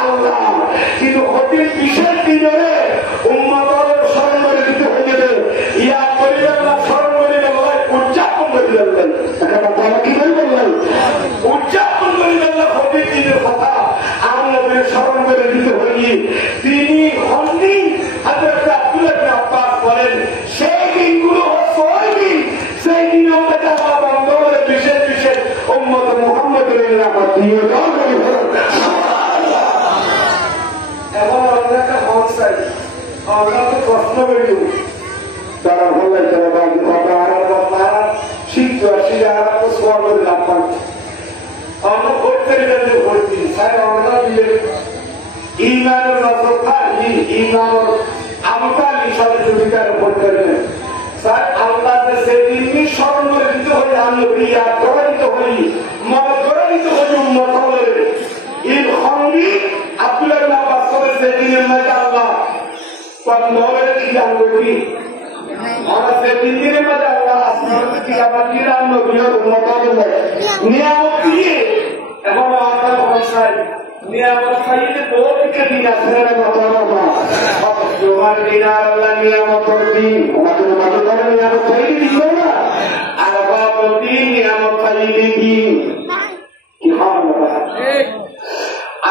আল্লাহ কিন্তু অতি বিশেষ দিনে উম্মতের স্মরণ করে দিতে হয়ে যাবে ইয়া করিবেন না স্মরণ করিবেন উদযাপন করিবেন কি বলবেন উদযাপন করিবেন না অতি দিনের কথা আমাদের স্মরণ করে দিতে হয়ে তিনি হননি হযরত আব্দুল্লাহ ইবনে আব্বাস বলেন সেই দিনগুলো ওই দিন সেই দিন আমরা বন্ধ করে বিশেষ বিশেষ উম্মত মুহাম্মদের নামে দিয়ে এখন অনেকটা মনসাই অনেক প্রশ্ন করি তারা বললেন তারা বাকি বাবা শিখতে আসি আর স্বর্ণ লাভ পান অনেক করতে গেলে ভর্তি স্যার অনেক দিলে ইমানের নজরতা ইমানের আমতার হিসাবে জমিদার ভর্তি করেন স্যার আল্লাহ সেদিনই স্মরণ করে দিতে হই আমি ইয়াদ করে দিতে হই মনে করে দিতে হই উম্মত হলে এই খন্ডি আব্দুল্লাহ ইবনে আব্বাস বলেন সেদিনের মধ্যে আল্লাহ পরমরে কি জানবে কি আমরা সেদিনের মধ্যে আল্লাহ আসমানে কি আবার কি জানবে বিয়োগ উম্মত হলে নিয়ামত দিয়ে এবং আমরা পৌঁছাই নিয়ামত খাইতে বহুদিকে দিন আছে না মাতামা জোয়ার দিন আল্লাহ নিয়ামত দিন আমাদের মাঝে ধরে নিয়ামত খাইতে দিল না আর বাবা দিন নিয়ামত খাইতে দিন কি হবে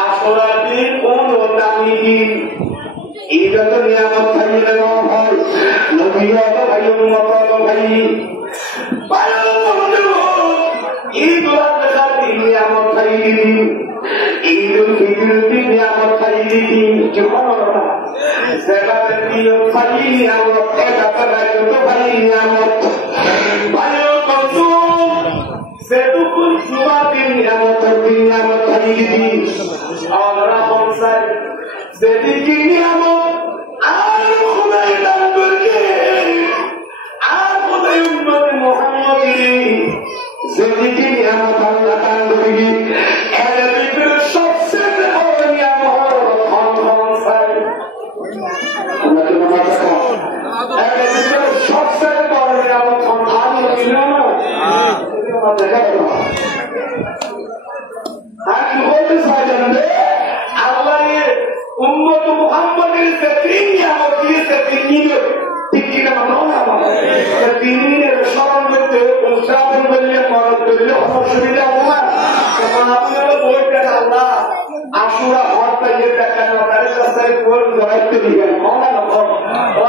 আসরা দিন কোন দামি দিন এইটা তো নিয়ামত খাইলে না হয় নবীরা তো ভাই উম্মত ভাই পালন করতে এই দোয়া দেখাতে নিয়ামত খাইতে দিন ঈদুল ফিতর নিয়ামত খাইতে দিন কি হবে না যাকাত দিও খাইতে নিয়ামত এটা তো ভাই নিয়ামত ভালো কসম সেতুকুল সুবাতিন নিয়ামত খাইতে দিন আমরা বলছাই সেদিকে নিয়ামত আর খোদাই দান করবে আর খোদাই উম্মত মুহাম্মদী সেদিকে নিয়ামত আল্লাহ দান করবে এর ভিতরে সবচেয়ে বড় নিয়ামত খনসাই আমরা কি নামাজ পড়ো এর ভিতরে সবচেয়ে বড় নিয়ামত খনসাই না এটা দেখা গেল আর কি বলতে চাইছেন আল্লাহ উম্মত মুহাম্মদের যে তিন নিয়ামত দিয়েছে তিনি ঠিক কিনা মানো না তিনের স্মরণ করতে উদযাপন করলে মরদ করলে অসুবিধা হবে না তখন আপনারা বলতেন আল্লাহ আশুরা হত্যা যে টাকা না তাদের কাছে কোন দায়িত্ব দিবেন মনে না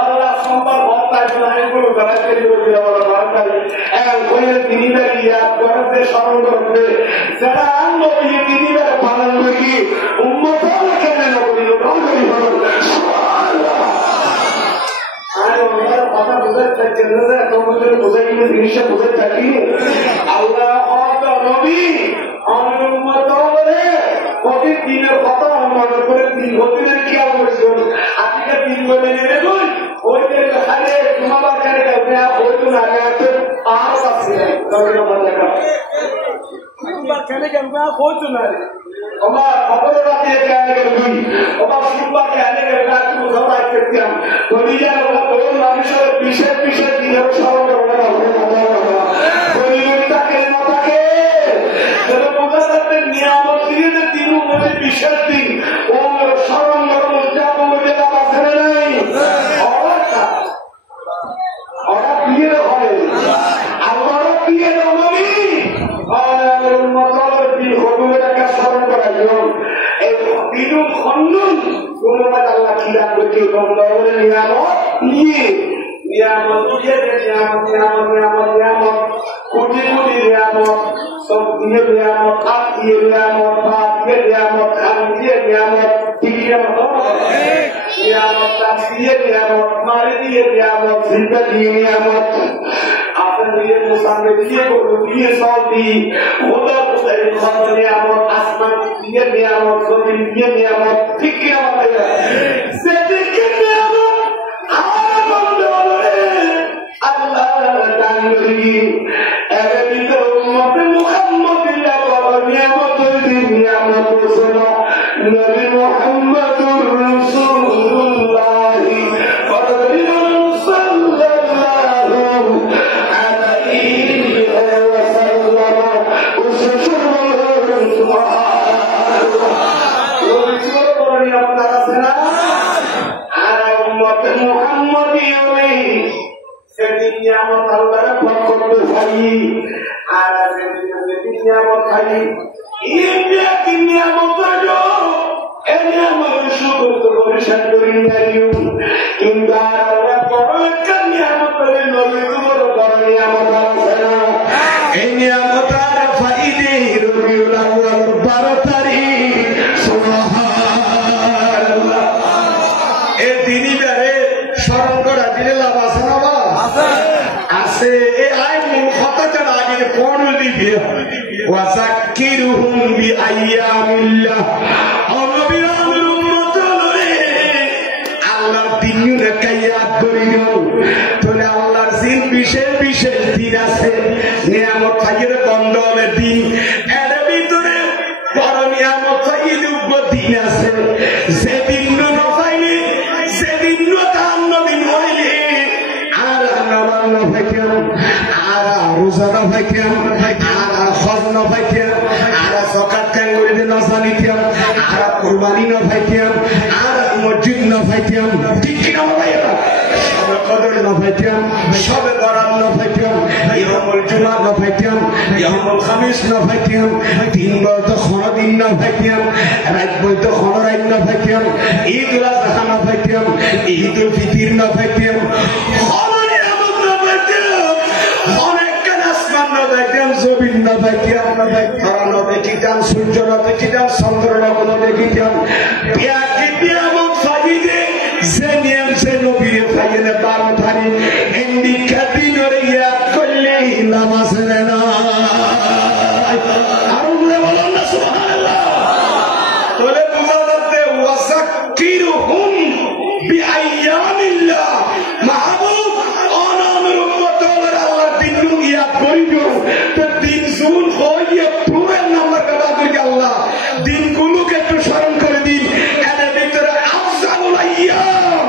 আল্লাহ সম্পদ হত্যায় নাই কোন দায়িত্ব দিবেন বলা দরকার এখন কোন তিনটা ইয়াদ করতে স্মরণ করতে যারা নবী তিনবার পালন করি উম্মত কেন নবী দিনের কথা মনে করে দিন হতিনের কি আবশ্যক আজকে দিন বলে নিয়ে দেখুন ওই খালে তোমার কাছে হয়তো না আর আছে কেন কেন হয়তো না আমার খবরের বাকি কেন করবি আমার সুবাকে আনে রাখতে সবাই করতাম পরিবার ওই মানুষের বিশেষ বিশেষ দিনের স্মরণ করবে না পরিবারটাকে মাতাকে যেন বোঝাতে নিয়ামত দিয়ে দিন মনে বিশেষ দিন ওর স্মরণ করবো উদযাপন করতে বাবা ছেড়ে নাই ওরা বিয়ে হয় আল্লাহ বিয়ে নবী স্মরণ করার জন্য এই বিদুর খন্ডন কোনবার আল্লাহ কি রাখবে কেউ বন্ধ করে নিয়ামত নিয়ে নিয়ামত দিয়ে নিয়ামত কোটি কোটি নিয়ামত সব দিয়ে নিয়ামত হাত দিয়ে নিয়ামত পা দিয়ে নিয়ামত খান দিয়ে নিয়ামত নিয়ামত কাজ দিয়ে নিয়ামত মারি দিয়ে নিয়ামত জিন্দা দিয়ে নিয়ামত आपने लिए मुसाफिर दिए को दिए सौ दी खुदा खुदा खान नियामत आसमान दिए नियामत ज़मीन दिए नियामत ठीक क्या बात है ज़मीन की नियामत हमारे बंदे वाले अल्लाह तांगरी ऐसे तो उम्मत मुहम्मद या बाबा नियामत सुना नबी मुहम्मद रसूलुल्लाह নিয়ামত আছে না? আর উম্মতে মুহাম্মদী হলে সেদিন নিয়ামত আল্লাহর ভোগ করতে পারি। আর সেদিন নিয়ামত খাই ইন্ডিয়া কি নিয়ামত হলো এই নিয়ামত শুকর তো পরিশান করি না কিন্তু আমরা বড় একটা নিয়ামত হলে নবী বড় বড় নিয়ামত আছে না? এই নিয়ামত আর ফাইদে রবিউল আউয়াল 12 তারিখ সুবহানাল্লাহ। এই দিনই বারে স্মরণ করা দিলে লাভ আছে না? আছে। এই আইন মুখতার আগে কোন দিবে ওয়াযাক্কিরুহুম বিআইয়ামিল্লাহ নবীর উম্মত হলে আল্লাহর দিন কাইয়াত করিও তাহলে আল্লাহর দিন বিশেষ বিশেষ দিন আছে নিয়ামত খাইয়ের বন্ধনের দিন এর ভিতরে বড় নিয়ামত খাইয়ের দিন আছে যেদিন নফাইলে যেদিন তার নবী হইলে আর নামাজ না পাইতাম আর রোজা না পাইতাম আর হজ না পাইতাম আর যাকাত কাঙ্গুরিতে না জানিতাম আর কুরবানি না পাইতাম আর মসজিদ না পাইতাম ঠিক কি না ভাইরা সবে কদর না পাইতাম সবে বরাত না পাইতাম ইয়ামুল জুমা না পাইতাম ইয়ামুল খামিস না পাইতাম দিন বলতে কোন দিন না পাইতাম রাত বলতে কোন রাত না পাইতাম ঈদুল আযহা না পাইতাম ঈদুল ফিতর না পাইতাম জমিন না দেখিতাম তারা না দেখিতাম সূর্য না দেখিতাম চন্দ্র না কোনো দেখিতাম নিয়ামত ফাইদে যে নিয়ম সে নবীর ফাইদে 12 তারিখ এন্ডি কাদিনরে ইয়াদ করলে লাভ আছে না? আর বলে বলেন না সুবহানাল্লাহ। তাহলে বুঝা যাচ্ছে ওয়াযাক্কিরুহুম বিআইয়ামিল্লাহ মাহবুব অনামের উম্মত হলে আল্লাহর দিন ইয়াদ করিও তো দিন জুন হইয়ে পুরো নাম্বার কাটা করি আল্লাহ দিনগুলোকে একটু স্মরণ করে দিন এর ভিতরে আফজালুল আইয়াম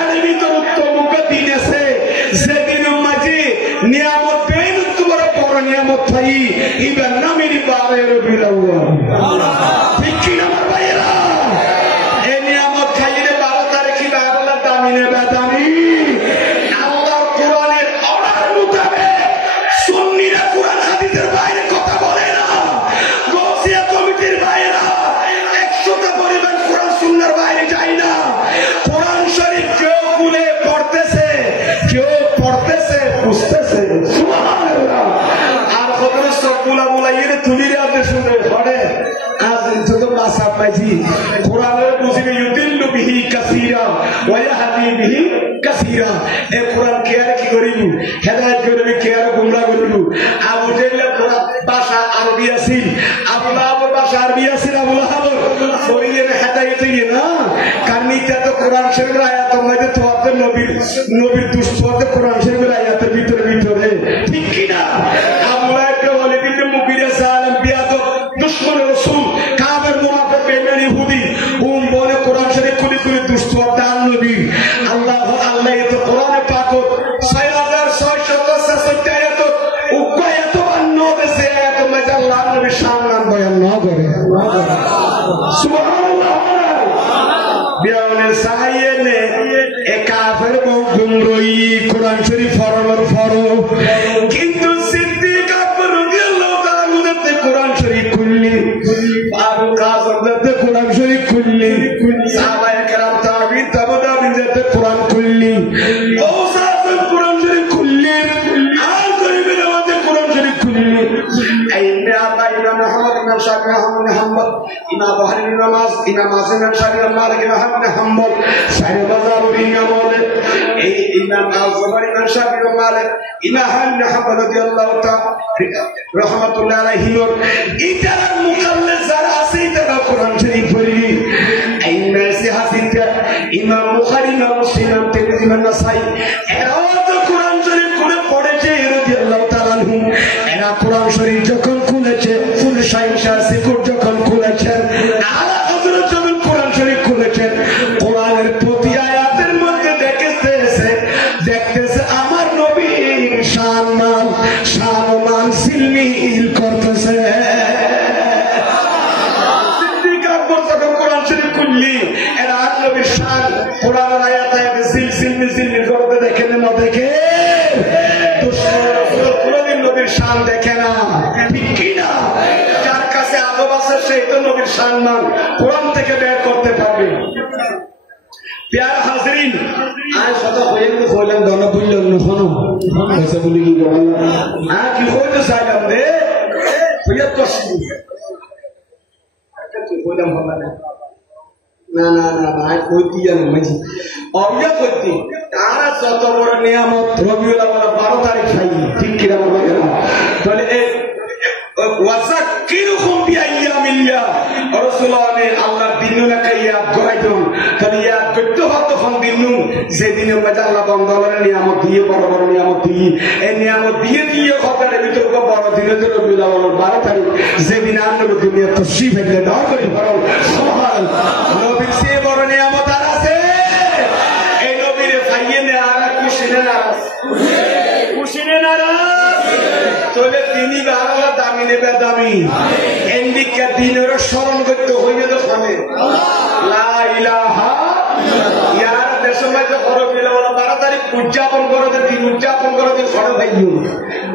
এর ভিতরে উত্তম দিন আছে যেদিন মাঝে নিয়ামত পেন তোমার বড় নিয়ামত পাই ইবার নামেরই 12 রবিউল আউয়াল ঠিক কি না আমার ভাইরা? এই নিয়ামত খাইলে 12 তারিখে আল্লাহ দামিনে বেদামি আল্লাহর কোরআনের অর্ডার মোতাবেক সুন্নিরা কোরআন হাদিসের বাইরে কথা বলে না। গৌসিয়া কমিটির বাইরে 100টা পরিমাণ কোরআন সুন্নাহর বাইরে যায় না। কোরআন শরীফ কেউ খুলে পড়তেছে কেউ পড়তেছে বুঝতেছে সুবহানাল্লাহ। আর কতরে সব বুলাইয়ে তুলিরে আপনি শুনতে পড়ে আজ যত বাসা পাইছি কোরআনের বুঝিবে ইউদিল্লু বিহি কাসীরা ওয়া ইয়াহদি বিহি কাসীরা। এই কোরআন কে আর কি করিব হেদায়েত করবি কে আর গুমরাহ করিব। আবু জাহল কোরআন ভাষা আরবি আছিল আবু লাহাব ভাষা আরবি আছিল আবু লাহাব শরীরে হেদায়েত হইয়ে না কারণিটা তো কোরআন শরীফের আয়াত মধ্যে তো আপনার নবীর দুষ্টতে কোরআন শরীফের আয়াতের ভিতরে ঠিক কি না? আবু লাহাবকে বলে দিতে মুকিরা সালাম বিয়াদব দুশমন রাসূল কাফের মুনাফিক বেঈমান ইহুদি বলে কোরআন শরীফ খুলি খুলি দুষ্ট দান নবী আল্লাহ আল্লাহ এত কোরআনে পাক 6666 আয়াত উকয় এত বান্ন দেশে আয়াত মধ্যে আল্লাহ নবীর সম্মান বয়ান না করে সুবহানাল্লাহ। বিয়ানে সাহায়েনে এ কাফের গুমরই কোরআন শরীফ ফরমার ফরো কিন্তু সিদ্দিক আকবর রাদিয়াল্লাহু তাআলা মুদতে কোরআন শরীফ খুললি আবু কাসিম দতে কোরআন শরীফ খুললি সাহাবায়ে কেরাম তাবিঈন তাবিঈন দতে কোরআন খুললি ওসাদ কোরআন শরীফ খুললি আর গরিবের আমাদের কোরআন শরীফ খুললি আইনে আবাইনা মুহাম্মদ ইমাম শাফি আহমদ হাম্বল ইমাম বুখারী নামাজ ইমাম হাসান শাফি মালিক আহমদ হাম্বল সাহেব বাজারুরি নামাজ এই ইমাম আল-জুবারি ইমাম শাফি মালিক ইমাম আহমদ হাম্বল রাদিয়াল্লাহু তাআলা রাহমাতুল্লাহ আলাইহি ইতারা মুকাল্লিদ যারা আছে তারা কোরআন শরীফ পড়ি আইনে সে হাসিনটা ইমাম বুখারী ইমাম মুসলিম ইমাম তিরমিজি ইমাম নাসাই এরাও তো কোরআন শরীফ করে পড়েছে রাদিয়াল্লাহু তাআলা এরা কোরআন শরীফ যখন খুলেছে ফুল শাইনশা সিকুর যখন খুলেছেন আলা হযরত যখন কোরআন শরীফ খুলেছেন কোরআনের প্রতি আয়াতের মধ্যে দেখতেছে আমার নবীর শান সিলমিল করতেছে। সিদ্দিক আকবর যখন কোরআন শরীফ খুললি কোরআন আয়াত জিলজিল করতে দেখেন না দেখে কোনদিন নবীর শান দেখে না, ঠিক কিনা? যার কাছে আদব আছে সেই তো নবীর সম্মান কোরআন থেকে বের করতে পারবে। প্যার হাজরিন, আজ শত হইলেন ধন বুঝলেন শোনো বলি কি কি হইতে চাইলাম রে না না না না কইতি জানো মাঝি অবিয়া কইতি তারা যত বড় নিয়ামত রবিউল আউয়াল 12 তারিখ খাই, ঠিক কিনা বলেন? তাহলে ওয়াসাকিরুকুম বিআইয়ামিল্লাহ রাসূলুল্লাহ আল্লাহর দিননা কাইয়াত করাইতো, তাহলে ইয়াদ করতে হতো তখন দিনু যে দিনের মধ্যে আল্লাহ বান্দাদের নিয়ামত দিয়ে বড় বড় নিয়ামত দিয়ে এই নিয়ামত দিয়ে কথার ভিতর বড় দিনে তো রবিউল আউয়াল 12 তারিখ যেদিন আনন্দ দুনিয়া তশরিফ এনে দাও করে বড় সুবহানাল্লাহ। নবীর সে বড় নিয়ামত আর আছে? এই নবীরে পাইয়ে না আর খুশি না খুশি না তবে তিনি আল্লাহ দামি নেবে দামি এন্ডিকা দিনের স্মরণ করতে হইবে তখন লা ইলাহা ইয়ার দেশের মধ্যে রবিউল আউয়াল 12 তারিখ উদযাপন করতে দিন উদযাপন করতে সরল ভাইও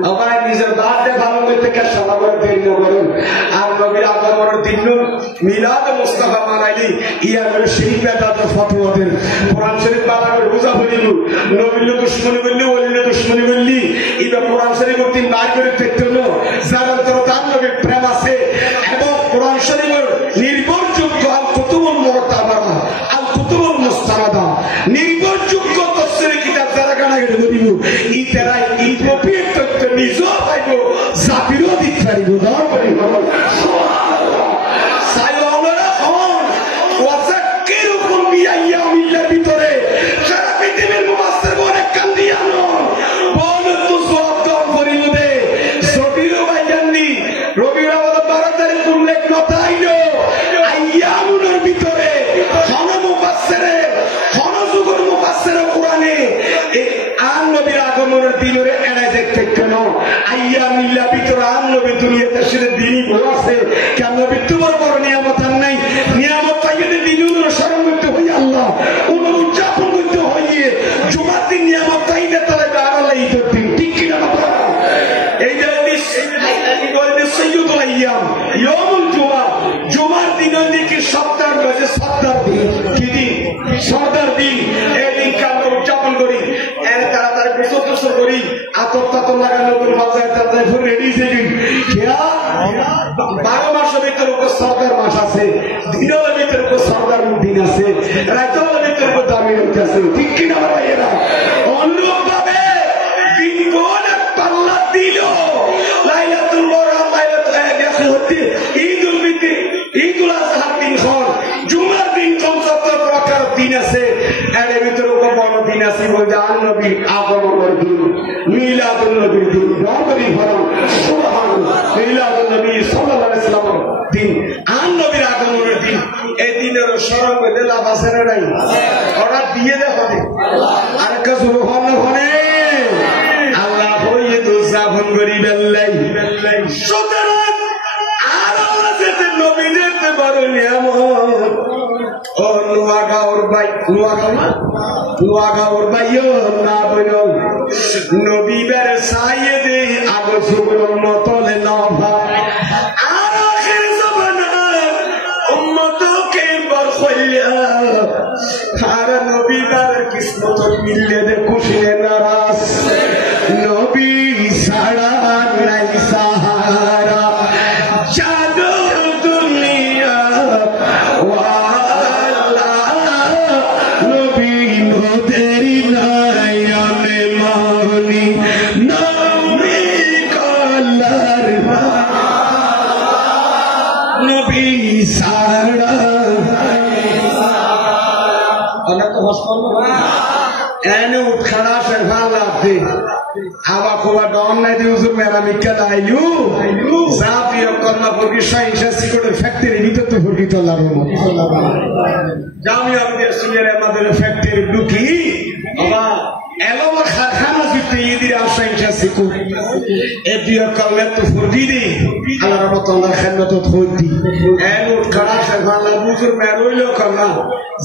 আবার নিজের বাদে ভালো করতে কে সভা করতে করেন আর নবীর আগমনের দিন মিলাদ মুস্তাফা মানাইলি ইয়ার সেই বেদাতের ফতোয়াদের কোরআন শরীফ বাবা করে বুঝা হইল নবীর দুশমনী বললি ওলির দুশমনী বললি এটা কোরআন শরীফ দিন বার করে দেখতে হলো যার অন্তর তার নবীর প্রেম আছে এবং কোরআন শরীফের নির্ভরযোগ্য আল কুতুবুল মুতাবারা আল কুতুবুল মুস্তানাদা নির্ভরযোগ্য তফসির কিতাব যারা গানা গেলে বলিব এই তারা এই প্রপিয়েট তথ্য নিজেও পাইব জাতিরও দিতে পারিব দাও পারিব সুবহানাল্লাহ। সাইয়্যিদুনা হন ওয়াসাকিরুকুম বিআইয়ামিল্লাহ ভিতরে সারা পৃথিবীর মুফাসসির বলে কান্দিয়ানো বল তো সব দান করিল দে সবিরও ভাইজাননি রবিউল আউয়াল 12 তারিখ উল্লেখ নতাইলো আইয়ামুনের ভিতরে হন মুফাসসিরে হন যুগের মুফাসসিরে কোরআনে আন নবীর আগমনের দিনের এড়াই দেখতে কেন আইয়ামিল্লাহ ভিতরে আন নবী দুনিয়াতে সেটা দিনই আছে কেন নবী তোমার বড় নিয়ামত আর নাই নিয়ামত পাইয়ে দিনের স্মরণ করতে হই আল্লাহ উদযাপন করতে হইয়ে জুমার দিন নিয়ামত পাইলে তাহলে আল্লাহ ঈদের দিন, ঠিক কিনা? এই যে সৈয়দুল আইয়াম ইয়ামুল জুমা জুমার দিনের দিকে সপ্তাহের মাঝে সপ্তাহ দিন কি দিন সর্দার দিন এই দিনকে আমরা উদযাপন করি এর তাড়াতাড়ি গোসল করি আতর তাতর লাগানো বাজায় তাড়াতাড়ি রেডি থেকে 12 মাসের ভিতরে সর্দার মাস আছে, দিনের ভিতরে সর্দার দিন আছে, রাতের ভিতরে দামি আছে, ঠিক কিনা ভাইয়েরা? অনুরূপ ভাবে দিন গোল পাল্লা দিল লাইলাতুল বরহম লাইলাতুল হতে ঈদুল ফিতর ঈদুল আজহার দিন হল জুমার দিন 75 প্রকার দিন আছে, এর ভিতরে বড় দিন আছে বলতে আন নবী আগমনের দিন মিলাদুন নবীর দিন নবী ফরম সুবহানাল্লাহ মিলাদুন নবী সাল্লাল্লাহু আলাইহি ওয়াসাল্লাম দিন আন নবীর আগমনের দিন এই দিনের স্মরণ করতে লাভ আছে না নাই? ওরা দিয়ে দেখো আর একটা সুবহানাল্লাহ আল্লাহ হইয়ে তো জাফন করি বেল্লাই সুতরাং আর আল্লাহ যেতে নবী যেতে বড় নিয়ামত ও নোয়াগাঁওর ভাই নোয়াগাঁওর ভাইও না বইল নবী বের সাইয়ে দে আগো সুবরম মতলে নভা আর আখির জামানার উম্মতকে বর খইয়া আর নবী বের কিসমত মিললে দে খুশি নারাজ নবী সারা নাই সাহারা জাদু দুনিয়া ওয়ালা নবী নদেরি নায়ানে মানি নবী কলার নবী সারা অনেক হসপল এনে উঠখানা ফেরফালা দে আবা কোবা ডন নাই দিউজুর মেরা মিকা লাইলু জাতি কন্যা বর্গিশা ইনশা সিকিউরিটি ফ্যাক্টরি নিতে তো বর্গিত লাগো জামিয়া বিশ্ববিদ্যালয়ে আমাদের ফ্যাক্টরি ঢুকি বাবা Ela khana zitidi ashaincha siku. Ebiya kalmetu furdidi. Ala rabatanda khannatot khodi. Elu khara khana buzur meroilo kana.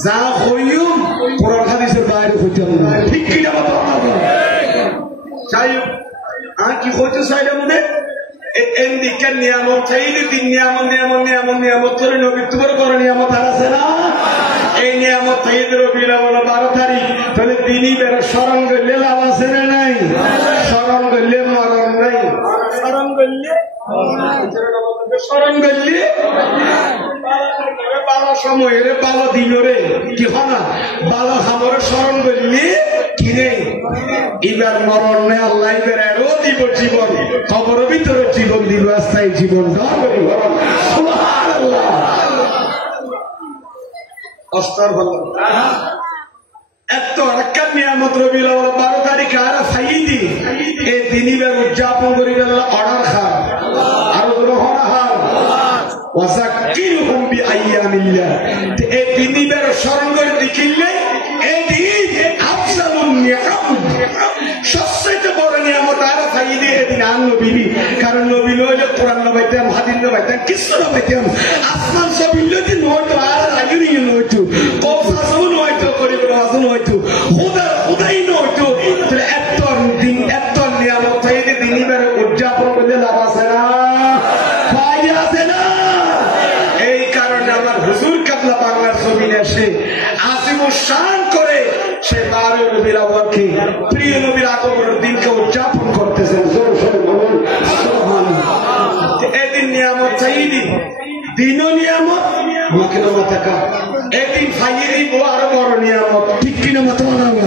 Za khoyum Quran hadisের বাইরে হইতে হবে ঠিক কি না বলো চাই আর কি হইতে চাইলাম না এন্ডি কেন নিয়ামত চাইলে দিন নিয়ামত করে নবী তোমার করে নিয়ামত আছে না এই নিয়ামত চাইলে রবিউল আউয়াল 12 তারিখ তাহলে দিনই বের শরণ গলে লাভ আছে না নাই শরণ গলে মরণ নাই শরণ গলে বালা সময় রে বালা দিন রে কি হনা বালা খামরে স্মরণ করলি কি রে এবার মরণ নে আল্লাহ এবার আরো দিব জীবন খবর ভিতরে জীবন দিব স্থায়ী জীবন সুবহানাল্লাহ অস্তর বলো এত একটা নিয়ামত রবিউল আউয়াল 12 তারিখে আর ফাইদি এই দিনইবার উদযাপন করিবেন অর্ডার খান আর গ্রহণ হার ওয়াযাক্কিরহুম বিআইয়ামিল্লাহ এই দিনইবার স্মরণ করে দেখিলে এই দিন আফজালুন নিয়াম সবচেয়ে বড় নিয়ামত আর ফাইদি এই দিন আন নবী কারণ নবী হইলে কোরআন নবাইতাম হাদিস নবাইতাম কিছু নবাইতাম আসমান সব ইল্লতি নয়তো আর আইনি নয়তো কফাসুন নয়তো করিব রাজুন হয়তো খুদাই নয়তো এত দিন এত নিয়ামত চাইলে দিনইবার উদযাপন করলে লাভ আছে না ফায়দা আছে না এই কারণে আমার হুজুর কাবলা বাংলার জমিনে এসে আজিমুশান করে সে 12 রবিউল আউয়ালকে প্রিয় নবীর আগমনের দিনকে উদযাপন করতেছেন জোরে সোরে বলুন সুবহানাল্লাহ এই দিন নিয়ামত চাইলি দিনও নিয়ামত মুখের মাথাকা একদিন খাইয়ে দিব আরো বড় নিয়ামত ঠিক কিনা মাথা বানাবো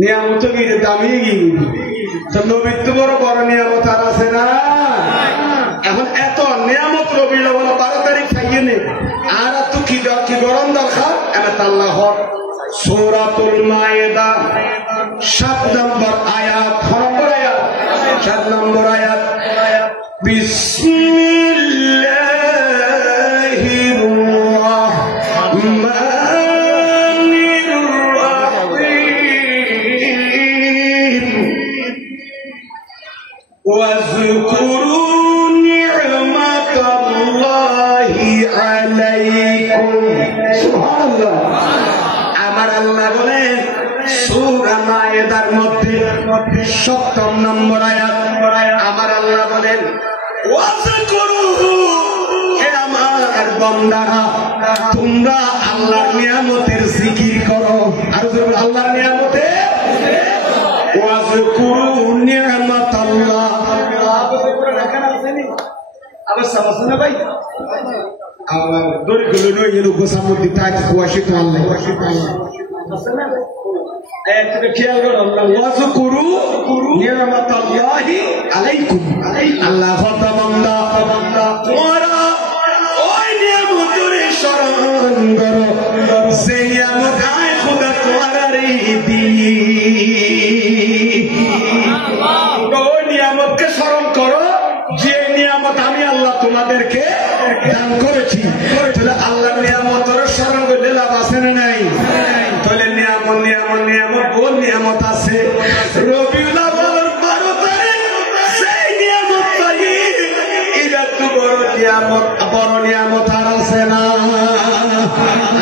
নিয়ামত গিয়ে দামি গিয়ে নবীর তো বড় নিয়ামত আর আছে না এখন এত নিয়ামত রবিউল আউয়াল 12 তারিখ খাইয়ে নে আর তো কি গরম দরকার এত আল্লাহর সূরাতুল মায়েদা 7 নম্বর আয়াত 7 নম্বর আয়াত বিসমিল্লাহির রাহমানির রাহিম ওয়াজকুরু নি'মাতাল্লাহি আলাইকুম সুবহানাল্লাহ আমার আল্লাহ বলেন সূরা মায়েদার মধ্যে 7 নম্বর আয়াত আমার আল্লাহ বলেন ওয়াজকুরু হে আমার বান্দারা তোমরা আল্লাহর নিয়ামতের জিকির করো আর আল্লাহর নিয়ামতে ওয়াজকুরু নি'মাতাল্লাহ আবার সমস্যা না ভাই আমার দড়ি গুলো নয় এলো গোসামুদ্দি তাই কুয়াশি তো আল্লাহ এতটা খেয়াল করো ওয়াজকুরু নি'মাতাল্লাহি আলাইকুম আল্লাহ কথা বান্দা তোমরা ওই নিয়ামতের স্মরণ করো সেই নিয়ামত আয় খোদা তোমারই দি ওই নিয়ামতকে স্মরণ করো যে নিয়ামত আমি আল্লাহ তোমাদেরকে দান করেছি তাহলে আল্লাহর নিয়ামতের স্মরণ করলে লাভ আছে না নাই তাহলে নিয়ামত কোন নিয়ামত আছে রবিউল আউয়াল 12 তারিখ সেই নিয়ামত পাই এটা তো বড় নিয়ামত আর আছে না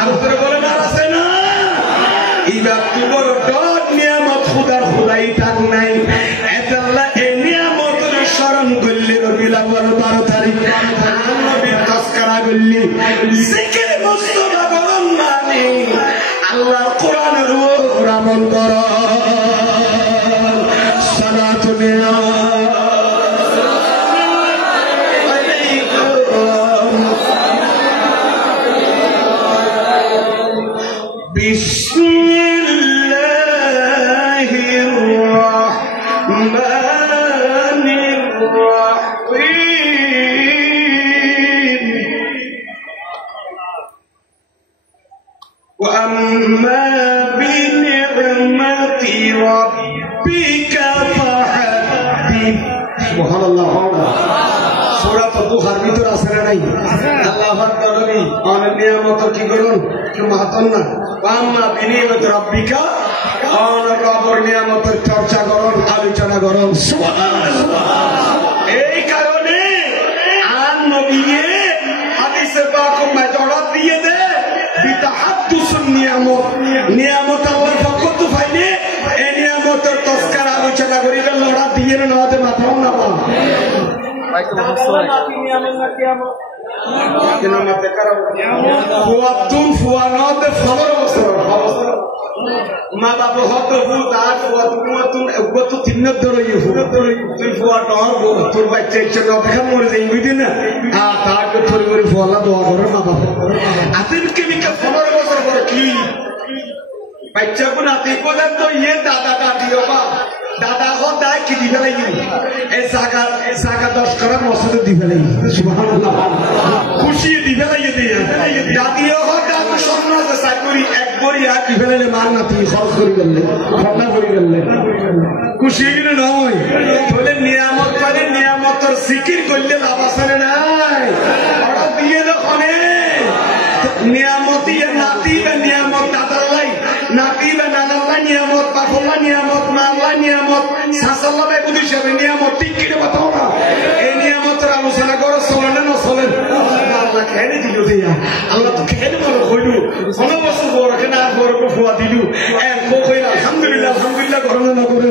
আর বলেন আর আছে না এটা তো বড় ডট নিয়ামত খুদাই তার নাই এটা আল্লাহ এই নিয়ামতের স্মরণ করলে রবিউল আউয়াল 12 তারিখ নবীর তাজকিরা করলে জিকির মুস্তাফা বলন মানে আল্লাহর কোরআনের উপর আমল করো সালাতু বিসমিল্লাহির রাহমানির রাহিম وأما بنعمة ربك فحدث سبحان الله সূরা বুখারীর ভিতর আছে না নাই আল্লাহ আকবার অনেক নিয়ামত কি করুন কি মাহাতন না আম্মা বিনিয়ামত রাব্বিকা অনেক রবের নিয়ামতের চর্চা করুন আলোচনা করুন সুবহানাল্লাহ এই কারণে আন নবীয়ে হাদিসে পাক মেজরাত দিয়ে দে বিতাহাদ্দুসুন নিয়ামত আল্লাহর পক্ষ তো পাইলে এই নিয়ামতের তস্কার আলোচনা করিবে লড়া দিয়ে না হতে মাথাও না পা মা বাবা হত তিন তুই ফুয়া তোর বাচ্চা ইচ্ছা অপেক্ষা মরে যাই বুঝি না তাকে থরি করে ফুয়ালা দোয়া করে মা বাবা আতিন কেমিকা 15 বছর পরে কি বাচ্চা কোন আতি পর্যন্ত ইয়ে দাদা দাদি বাবা দাদা হত দায় কি দিবে লাগি এই জায়গা 10 করা মসজিদে দিবে লাগি সুবহানাল্লাহ খুশি দিবে লাগি দাদিও হত দাদু স্বপ্ন আছে চাকরি একবারই আর দিবে লাগলে মান নাতি খরচ করে গেলে খরচা করে গেলে খুশি কিন্তু নয় বলে নিয়ামত পালে নিয়ামতের জিকির করলে লাভ আছে না নাই ওরা দিয়ে দখনে নিয়ামতি নাতি বা নিয়ামত দাদার লাই নাতি বা নানাল্লা নিয়ামত বাফল্লা নিয়ামত মাল্লা নিয়ামত সাসাল্লা ভাই বুঝি সাথে নিয়ামত ঠিক কিনে বাতাও না এই নিয়ামতের আলোচনা করে চলে না চলেন আল্লাহ খেয়ে দিল দিয়া আল্লাহ তো খেয়ে বলো হইলু 15 বছর বড় কেনা বড় ফুয়া দিলু আলহামদুলিল্লাহ আলহামদুলিল্লাহ করোনা না করে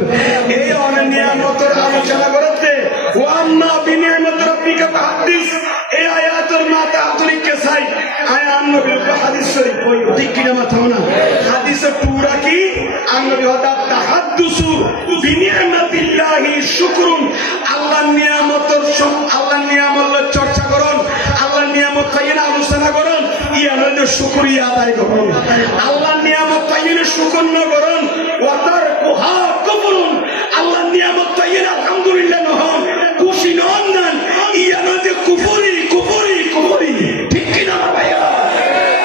এই অনেক নিয়ামতের আলোচনা করতে ওয়াম্মা বিনিয়ামত রাব্বিকা ফাহাদিস এই আয়াতের মাথা আতুরিকে চাই আয়ান নবীর হাদিস শরীফ কই ঠিক কিনা মাথাও না হাদিসে পুরা কি আনবী হদা তাহাদ্দুসু বিনিয়ামাতিল্লাহি শুকরুন আল্লাহর নিয়ামতের চর্চা করুন আল্লাহর নিয়ামত পাইয়ে আলোচনা করুন ইয়ানের শুকরিয়া আদায় করুন আল্লাহর নিয়ামত পাইয়ে শুকর না করুন ওয়াতার কুহা কবরুন আল্লাহর নিয়ামত পাইয়ে আলহামদুলিল্লাহ নহন খুশি নন না ইয়ানের কুফরি ঠিক কিনা ভাইয়া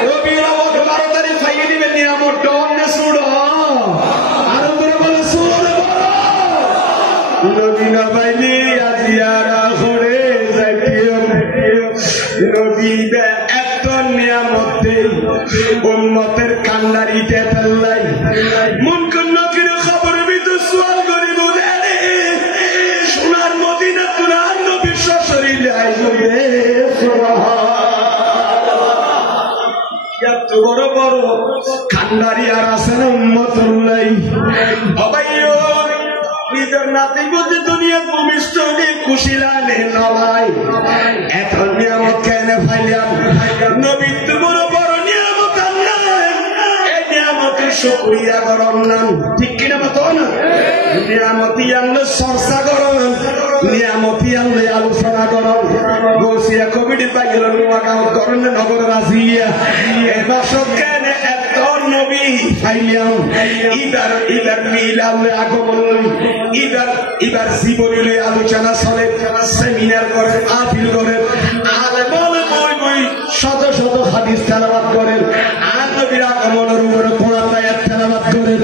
রবিউল আউয়াল 12 তারিখ পাইয়ে দিবেন নিয়ামত ডন না সুড়ো আরো করে বলে সুড়ো নবী না পাইলে আজিয়ারা করে যাইতিম নবী এত নিয়ামত দেই উম্মতের কান্নারি দেতাল্লাই মন কোন নবীর খবর ভিতর সওয়াল করিব রে সোনার মদিনা তুরার নবী শরীরে আইবে এত বড় বড় কান্নারি আর আছেন উম্মতুল্লাহ অবাইও নিজের নাতি বুঝে দুনিয়া ভূমিষ্ঠ হয়ে খুশি লাগে নয় এত নিয়ামত কেন ফাইলাম নবী তোমার বড় নিয়ামত আনলেন এই নিয়ামতের শুকরিয়া করন না ঠিক কিনা মতো না নিয়ামতি আনলে চর্চা করন নিয়ামতি আনলে আলোচনা করন গৌসিয়া কমিটি পাই গেল নোয়াগাঁও করেন নগর রাজিয়া এই মাসত কেন এত নবী ফাইলাম ইদার মিলাল আগমন এবার জীবনী আলোচনা চলে সেমিনার করে আপিল করেন বই শত শত হাদিস তেলাওয়াত করেন আর নবীর আগমনের উপরে কোরআন আয়াত তেলাওয়াত করেন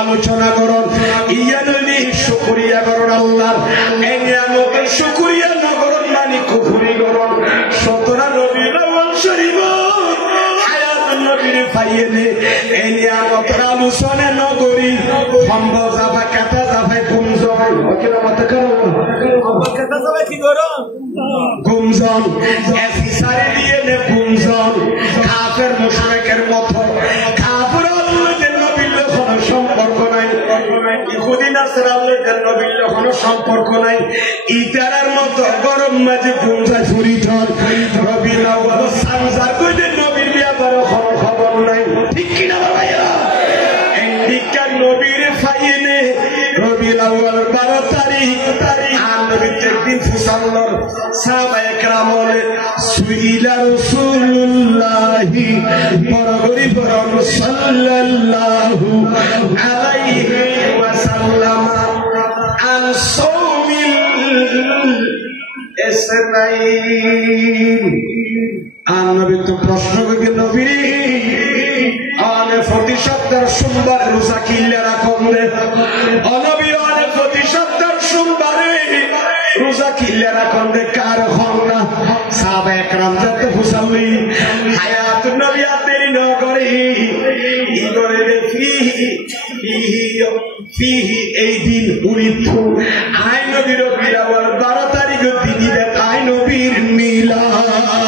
আলোচনা করুন ইয়ানি শুকরিয়া করুন আল্লাহ এই নিয়ামতের শুকরিয়া না করুন মানে কুফরি করুন 17 রবিউল আউয়াল শরীফ নবীর পাইয়ে এই নিয়ামতের আলোচনা নগরী সম্ভ যাবা কাটা যাবে গুমজন গুমজন এফিসারে দিয়ে নে গুমজন কাফের মুশরিকের মতো কাফের আল্লাহর নবীর কোনো সম্পর্ক নাই ইহুদি নাসরানের নবীর কোনো সম্পর্ক নাই ইতারার মতো গরম মাঝে গুমজা ছুরি ধর রবিউল আউয়াল সানজার কইতে নবীর ব্যাপারে খবর নাই ঠিক কিনা ভাইয়া ইন্ডিকার নবীর ফাইনে রবিউল আউয়াল 12 তারিখ আর নবী একদিন ফুসাল্লার সাহাবায়ে কেরাম বলে সুইলা রাসূলুল্লাহি বরগরি বরম সাল্লাল্লাহু আলাইহি ওয়াসাল্লাম আন সাওমিল ইসনাইন নবী তো প্রশ্ন করে নবী আনে প্রতি সপ্তাহ সোমবার রোজা কিল্লা রাখুন নবী রোজা কিল্লা রাখন দে কার হন্না সাহাবা একরাম যাতে ফুসাল্লি হায়াতুন নবী আতেরি ন করে ই করে ফিহি এই দিন উরিথু আই নবীর বিরাওয়াল 12 তারিখ দিনই বে আই নবীর মিলাদ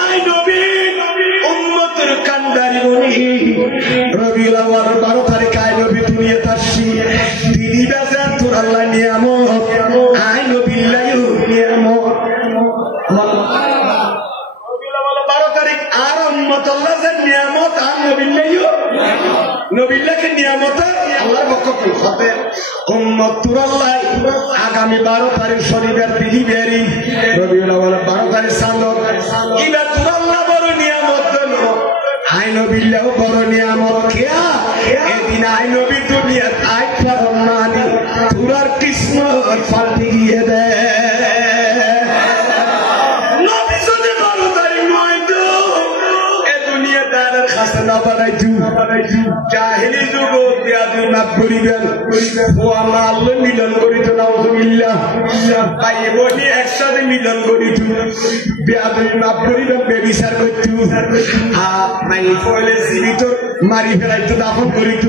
আই নবীর উম্মতের কান্দারি বনি রবিউল আউয়াল 12 তারিখ আই নবী দুনিয়া তাসি দিনই বে তোর আল্লাহ নিয়ামত আই নবীর লাইউ নিয়ামত আর উম্মত আল্লাহর নিয়ামত আর নবীকে নিয়ামত আল্লাহর পক্ষ থেকে উম্মত তুরাল্লাহ আগামী 12 তারিখ শনিবার দিবারি রবিউল আউয়াল 12 তারিখ সান্দর ইলা তুরাল্লাহ বড় নিয়ামত দেন আই নবীল্লাহ বড় নিয়ামত কিয়া এদিন আই নবী দুনিয়া আই ফরমানি তুরার কিসমত ফালতি গিয়ে দে খাসনা বানাইতু জাহিলি যুগ বিয়াদু মাফ করিবেন ও আল্লাহ মিলন করিত নাউজুবিল্লাহ ভাই বনি একসাথে মিলন করিত বিয়াদু মাফ করিবেন বেবিচার করিত মাই ফলে জীবিত মারি ফেলাইতো দাফন করিত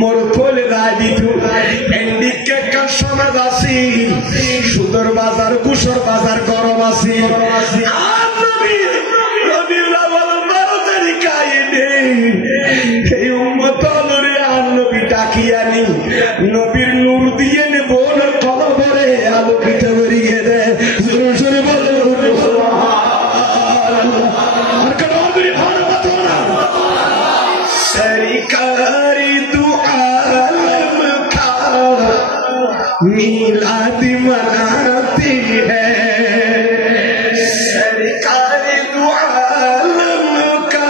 মোর ফলে রায় দিত এন্ডিকে কার সমাজ আছিল সুদর বাজার কুশর বাজার গরম আছিল নবীর নূর দিয়ে নেব কলবরে আলোকিত করিয়ে দে সরকারি দুআলম কা মিলাদ মনাতে হ্যায় সরকারি দুআলম কা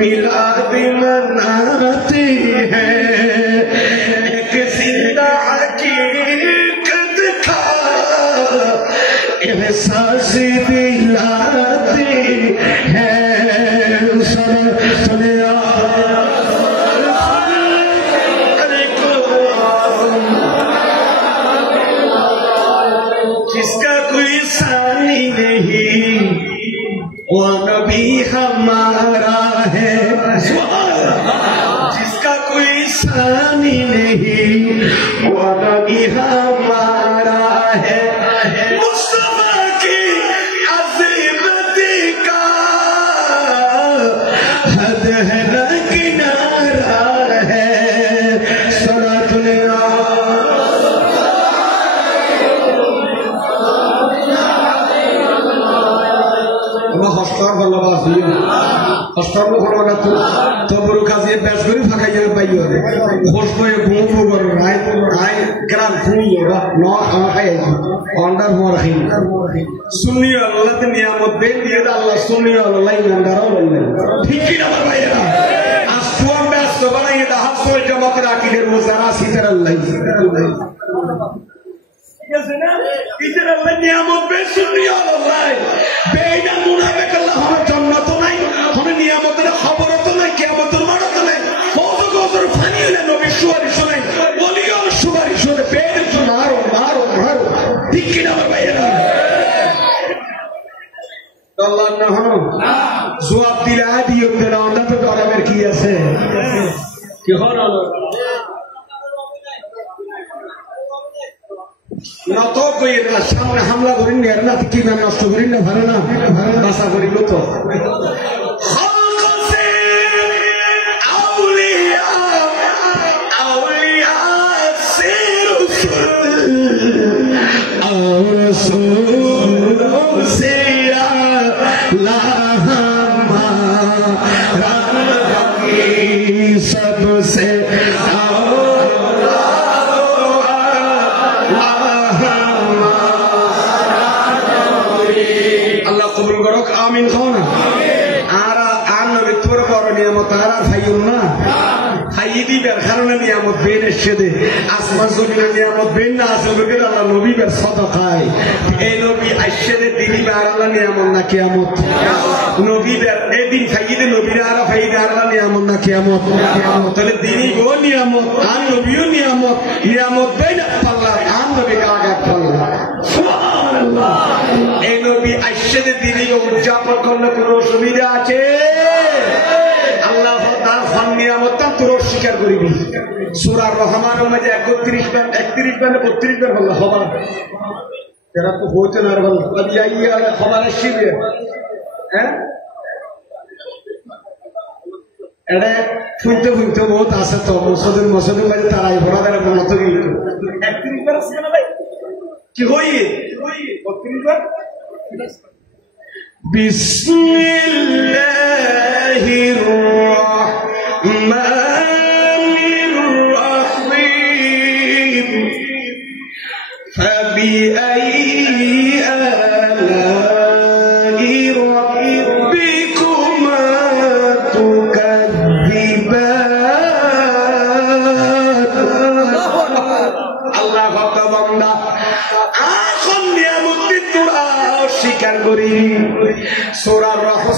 मिलाद मनाते हैं एक जिंदा हकीकत का एहसास दिलाते हैं सुने जिसका कोई सानी नहीं वो नबी हमारा है जिसका कोई सानी नहीं वो नबी हमारा है मुस्तफा की अज़ीमत का हद है न किनारा है অষ্টম ঘটনা তবুর কাজে বেশ করে ফাঁকাইয়া পাইও ঘোষ করে ঘুমু করে রায় আই গ্রাম ঘুমিয়ে বা ন খাই অন্ডার মোর খাই সুন্নি আল্লাহতে নিয়ামত দেন দিয়ে আল্লাহ সুন্নি আল্লাহ ইমানদারও বললেন ঠিক কি আমার ভাইয়েরা আসওয়াম ব্যস্ত বানাইয়ে দা হাসল জামাতের আকীদের ওজারা সিতার আল্লাহ ইতার আল্লাহ নিয়ামত বে সুন্নি আল্লাহ বেইনা মুনাফিক আল্লাহ আমার জান্নাত নাই আমার নিয়ামতের খবর তো নাই কিয়ামতের মাঠ তো নাই কত কত ফানি হলে নবী সুয়ারি শুনে বলিও সুয়ারি শুনে পেট মারো মারো মারো ঠিক কি না আমার ভাইয়েরা আল্লাহ না হনো জবাব দিলে আদি হতে না ওটা তো গরমের কি আছে কি হলো না তো কই না সামনে হামলা করেন না কি না নষ্ট করেন না ভালো না বাসা করিল তো सबसे আল্লাহ কবুল করুক আমিন খাও না আর নবী তোর বড় নিয়ামত আর খাইও না খাইয়ে সাইদি বের কারণে নিয়ামত বেন এসে দে আসমান জমিনের নিয়ামত বেন না আসল বের আল্লাহ নবী বের সাদাকায় এই নবী আইসে দে দিনই বের আল্লাহ নিয়ামত না কিয়ামত নবী বের এই দিন সাইদি নবীরা আর ফাইদা আল্লাহ নিয়ামত না কিয়ামত তাহলে দিনই গো নিয়ামত আর নবীও নিয়ামত নিয়ামত বেন পাল্লা আর নবী কাগা পাল্লা সুবহানাল্লাহ এই নবী আইসে দে দিনই উদযাপন করলে কোনো অসুবিধা আছে আল্লাহ তার ফল নিয়ামত তোর স্বীকার করিবি সূরা রহমানের মধ্যে 31 বার 31 বার 32 বার বলা হবে যারা তো হইতে না আর বল আইয়া খবর আসবে হ্যাঁ এডে ফুলতে বহুত আছে তো মসজিদের মধ্যে তারাই ভরা দেয় মত 31 বার আছে না ভাই কি হইয়ে 32 বার বিসমিল্লাহির الرحمن الرحيم فبأي آلاء ربكما تكذبان الله أكبر এখন নিয়ামত তোরা স্বীকার করি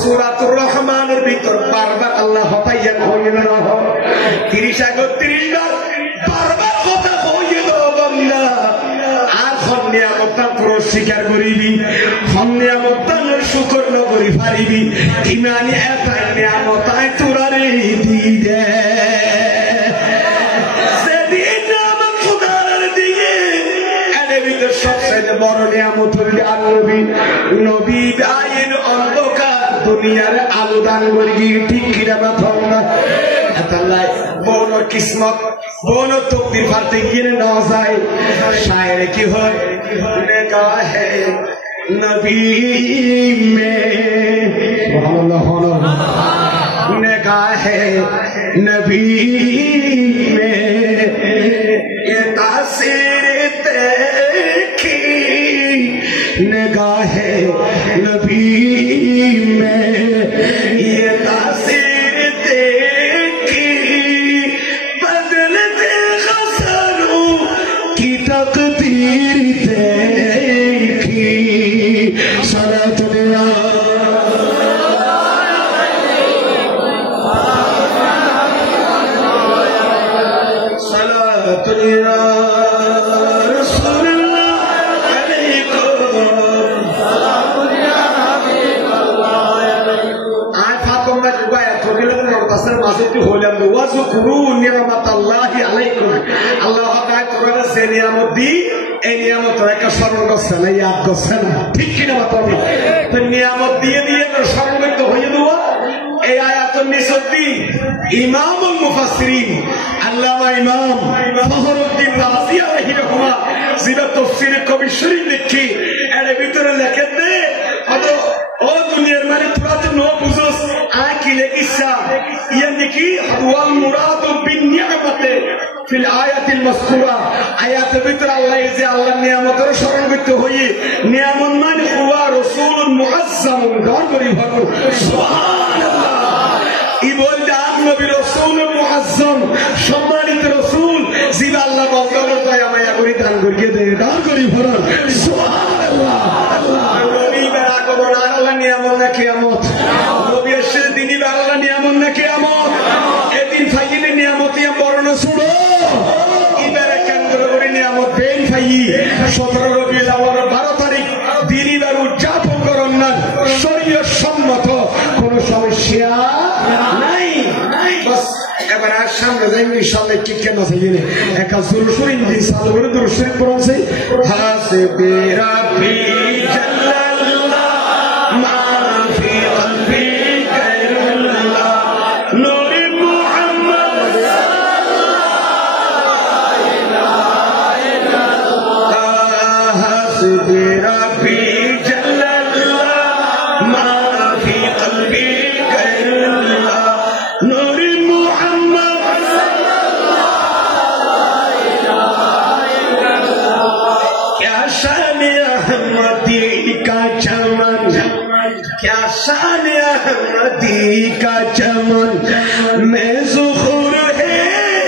সূরাতুর রহমানের ভিতর বারবার আল্লাহ হতাইয়া কইলেন 30 31 বার বারবার কথা কইয়ে দাও বান্দা আর খন নিয়ামত তোরা স্বীকার করিবি খন নিয়ামত শুকর না করি পারিবি ইমানি এত নিয়ামত তোরা রে দি দে সবচেয়ে বড় নিয়ামত হল নবী নবী আইন অন্ধকার দুনিয়ার আলো দান করি ঠিক কিনা মাথাও না আল্লাহ বড় কিসমত বড় তকদির পাতে গিয়ে না যায় শায়ের কি হয় নেকা হে নবী মে সুবহানাল্লাহ নেকা হে নবী মে ये तासीर निगाह नबी में ये तासीर देखी बदलते खसरों की तकदीर देखी सलात ঠিক কিনা নিয়ামত দিয়ে দিয়ে সংগঠিত হয়ে দেওয়া এই আয়াতের নিসবি ইমামুল মুফাসসিরিন আল্লামা ইমাম ফখরুদ্দিন রাজি আলাইহি রাহমাহ যিনি তাফসীরে কবির শরীফ লিখি এর ভিতরে লেখেন দে ও দুনিয়ার মানে তোরা তো নো বুঝোস আয় কি লেখিসা ইয়ানি কি ওয়াল মুরাদু বিন নিয়ামতে ফিল আয়াতিল মাযকুরা আয়াতের ভিতরে আল্লাহ যে আল্লাহর নিয়ামতের স্মরণ করতে হই নিয়ামত মানে হুয়া রাসূলুন মুআজ্জামুন গান করি ভালো সুবহানাল্লাহ ই বলতে নবী রাসূলুন মুআজ্জাম সম্মানিত রাসূল যিনি আল্লাহ বলতে তাই আমায়া করি দান করিয়ে দে দান করি ভালো সুবহানাল্লাহ নবী বেরা কবর আল্লাহ নিয়ামত না কিয়ামত নবী এসে দিনই আল্লাহ নিয়ামত না কিয়ামত এদিন ফাইলে নিয়ামত ইয়া বর্ণনা শুনো ইবারে কেন্দ্র করে নিয়ামত বেন ফাই 17 রবিউল আউয়াল 12 তারিখ দিনই বার উদযাপন করন না শরীয়ত সম্মত কোনো সমস্যা নাই বাস এবার আর সামনে যাই ইনশাআল্লাহ কি কেন যাইনে একা সুরসুরিন দিন সাল করে দুরুশরীফ পড়ছে হাসবে রাব্বি জাল্লাল্লাহ মা ফি কলবি গায়রুল্লাহ নূর মুহাম্মদ সাল্লাল্লাহু হাসবে রাব্বি জাল্লাল্লাহ মা ফি কলবি গায়রুল্লাহ নূর क्या शान अहमदी का चमन में ज़ुखूर है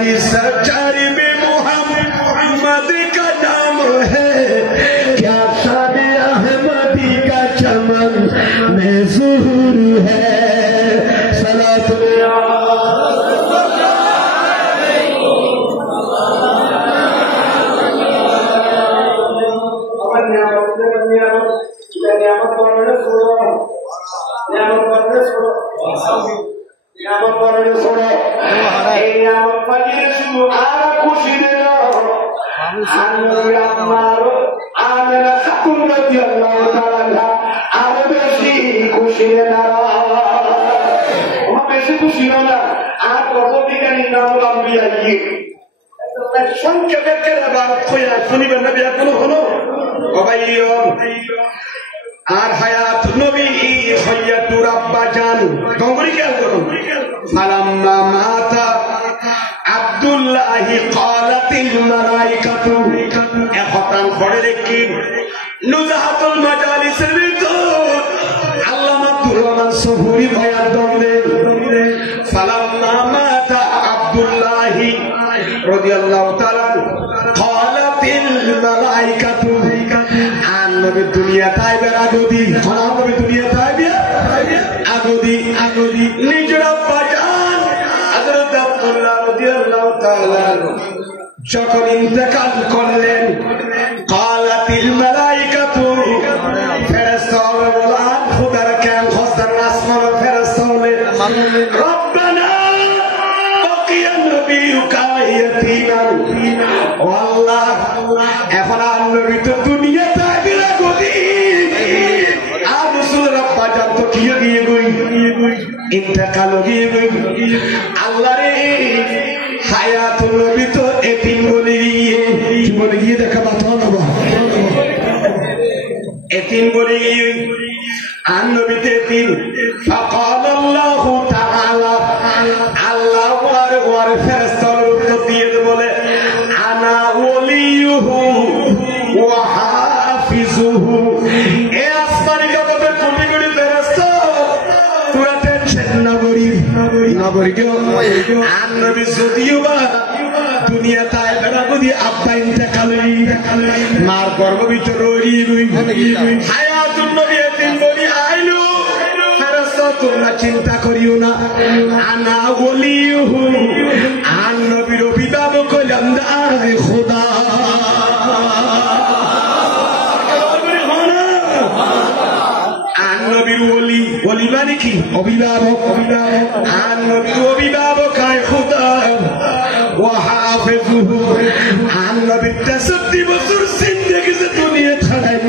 सारी सरकारी में मोहम्मद का नाम है क्या शान अहमदी का चमन में ज़ुहूर है सलात আর হায়াত নবী হইয়াতুর আব্বা জান গঙ্গরি খেয়াল করুন ফালাম্মা মাতা আব্দুল্লাহি ক্বালাতিল মালাইকাতু একটান পড়ে দেখি নুজাহাতুল মাজালিসের ভিতর আল্লামা আব্দুর রহমান সফুরি বয়ান দেন ফালাম্মা মাতা আব্দুল্লাহি রাদিয়াল্লাহু তাআলা ক্বালাতিল মালাইকাতু নবী দুনিয়া তাইবের আগদি নবী দুনিয়া তাইবে আগদি নিজের আব্বা জান হযরত আব্দুল্লাহ রাদিয়াল্লাহু তাআলা যখন ইন্তেকাল করলেন ক্বালাতিল মালাইকাতু ফেরেশতারা বললেন খোদার কাম খোদার আসমান ফেরেশতারা রব্বানা বাকিয়া নবিয়ুকা ইয়াতিমান ও আল্লাহ এখন আর নবী তো দুনিয়া इंतकाल हो गई अल्लाह रे हयात नबी तो एतीम बोले गई देखा बात हो ना एतीम बोले गई आन नबी ते एतीम फक़ाल अल्लाह ताआला अल्लाह वार फरिश्ता उत्तर दिए बोले अना वलियुहु व हाफिजुहु ए आसमानी का तो कोटी कोटी फरिश्ता नगरी क्यों आन नबी যদিও বা দুনিয়া তাই বেরাগদি আব্বা ইন্তেকাল মার গর্ভ ভিতর রই হায়াতুন নবী এতিম বলি আইলু ফেরেশতা তোমরা চিন্তা করিও না আনা ওলিহু আন নবীর অভিভাবক হলাম দায় খোদা নবীর ওলি ওলি মানে কি অভিভাবক আর নবীর অভিভাবক হয় খোদা ওয়া হাফিজুহু আর নবীর 63 বছর জিন্দেগি যে দুনিয়া ছাড়াইল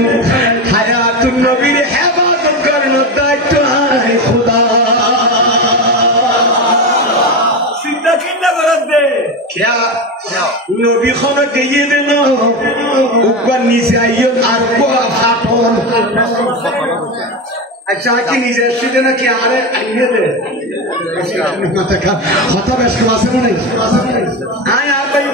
হায়াতুন নবীর হেফাজত করার দায়িত্ব হয় খোদা চিন্তা কিনা করত দে क्या नबी खाना कहिए देना ऊपर नीचे आइए और को फाटोन अच्छा कि नीचे सीधे ना क्या आ रहे आइए दे मत का खाता बेच के वासे नहीं हाँ यार भाई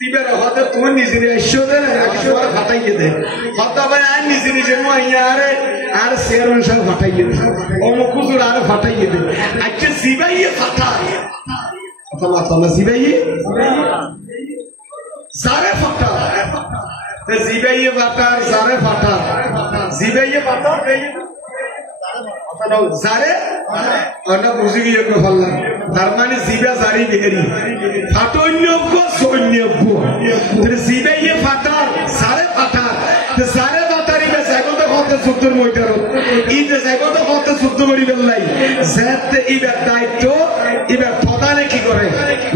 तीबर खाता तुम नीचे ने शो दे ना शो वाला फटाइए दे खाता भाई आन नीचे नीचे नो आइए आ रहे आर शेरों से फटाइए दे और मुकुसुर आ रहे फटाइए दे अच्छा सीबा ये फटा Allah zibeyi zare fatar zibeyi fatar zare fatar zibeyi fatar zare ona buzi giye ko falla darmani zibe zari bigeri fatonyoggo sonyoggo tere zibeyi fatar zare fatar te zare fatari be zagoto hote suttur moitaro ide zagoto hote suttur gori bellai zette iber daitto iber thotale ki kore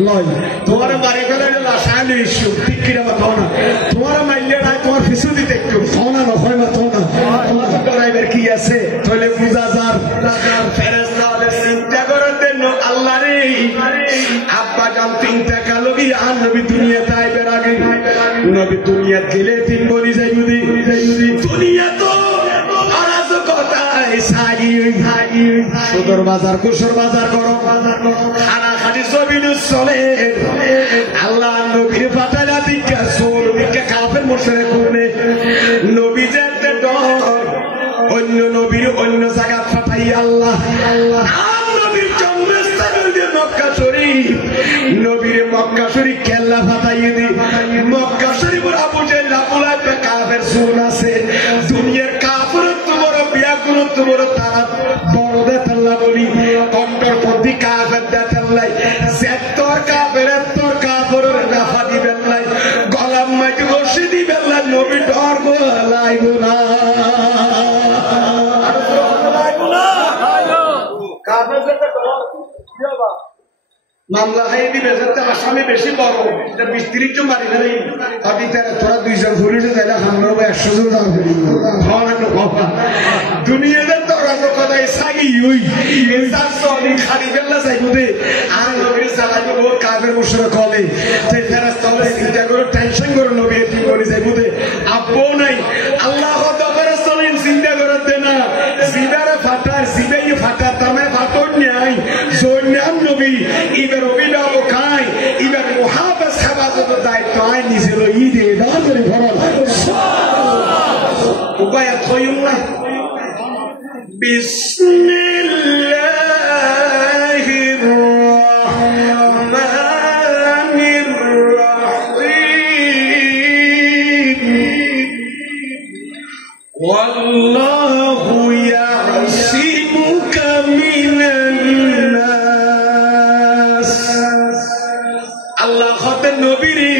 লয় তোমার বাড়ি গেলে লাশালি issue ঠিক কিনা বাতো না তোমার মাইলে নাই তোমার ফিসু দিতে একটু সোনা না হয় না তোনা ড্রাইভার কি আছে তাহলে বুঝাজার ফেরেশতা ওদের চিন্তা করার জন্য আল্লাহ রে আব্বা জান চিন্তা কালো কি আর নবী দুনিয়া তাইবের আগে নবী দুনিয়া গেলে তিন বলি যাই দুনিয়া তো সদর বাজার কুসর বাজার করো খানা খালি জমিন চলে আল্লাহ নবীর পাঠালা দিকে সোর দিকে কাফের মোশরে করবে নবী যেতে ডর অন্য নবীর অন্য জায়গা পাঠাই আল্লাহ নবীর জন্মস্থান মক্কা শরীফ নবী মক্কা শরীফ কেল্লা ফাটাইয়ে দি মক্কা শরীফের আবু জাহেল আবুলাহাব কাফের জোন আছে দুনিয়ার কাফের তোমার বিয়া গুলো তোমার তারা বড় দেতাল্লা বলি অন্তরপন্থী কাফের দেতাল্লাই সেত্তর কাফেরের নাফা দিবেন লাই গলাম মাইকে রশি দিবেন লাই নবী ডর গলাইব না মামলা খাই দিবে যাতে আসামে বেশি বড় 20-30 জন মারি ফেলে তোরা 2 জন পুলিশে যাইলে আমরা 100 জন দুনিয়াতে তোরা তো কথা সাগি হই ইনসান সবই খালি বেলা যাইবো দে আর নবীর সালাতে ও কাফের মুশরিক কলে তাই ফেরেশতা বলে চিন্তা করো টেনশন করো নবী কি বলে যাইবো দে আপো নাই আল্লাহ ফেরেশতা চিন্তা করো দে না জিবারে ফাটার জিবাই ফাটার তামে ফাটন নাই জোনাম নবী ইবার অভিনব খাই ইবার মুহাফাজ হেফাজতের দায়িত্ব আই নিছিল ঈদে দান করে ফরজ উপায় থইম না বিসমিল্লাহির রহমানির রহিম ওয়াল্লাহু ইয়াসিমুকা মিনান নাস আল্লাহ হতে নবীরে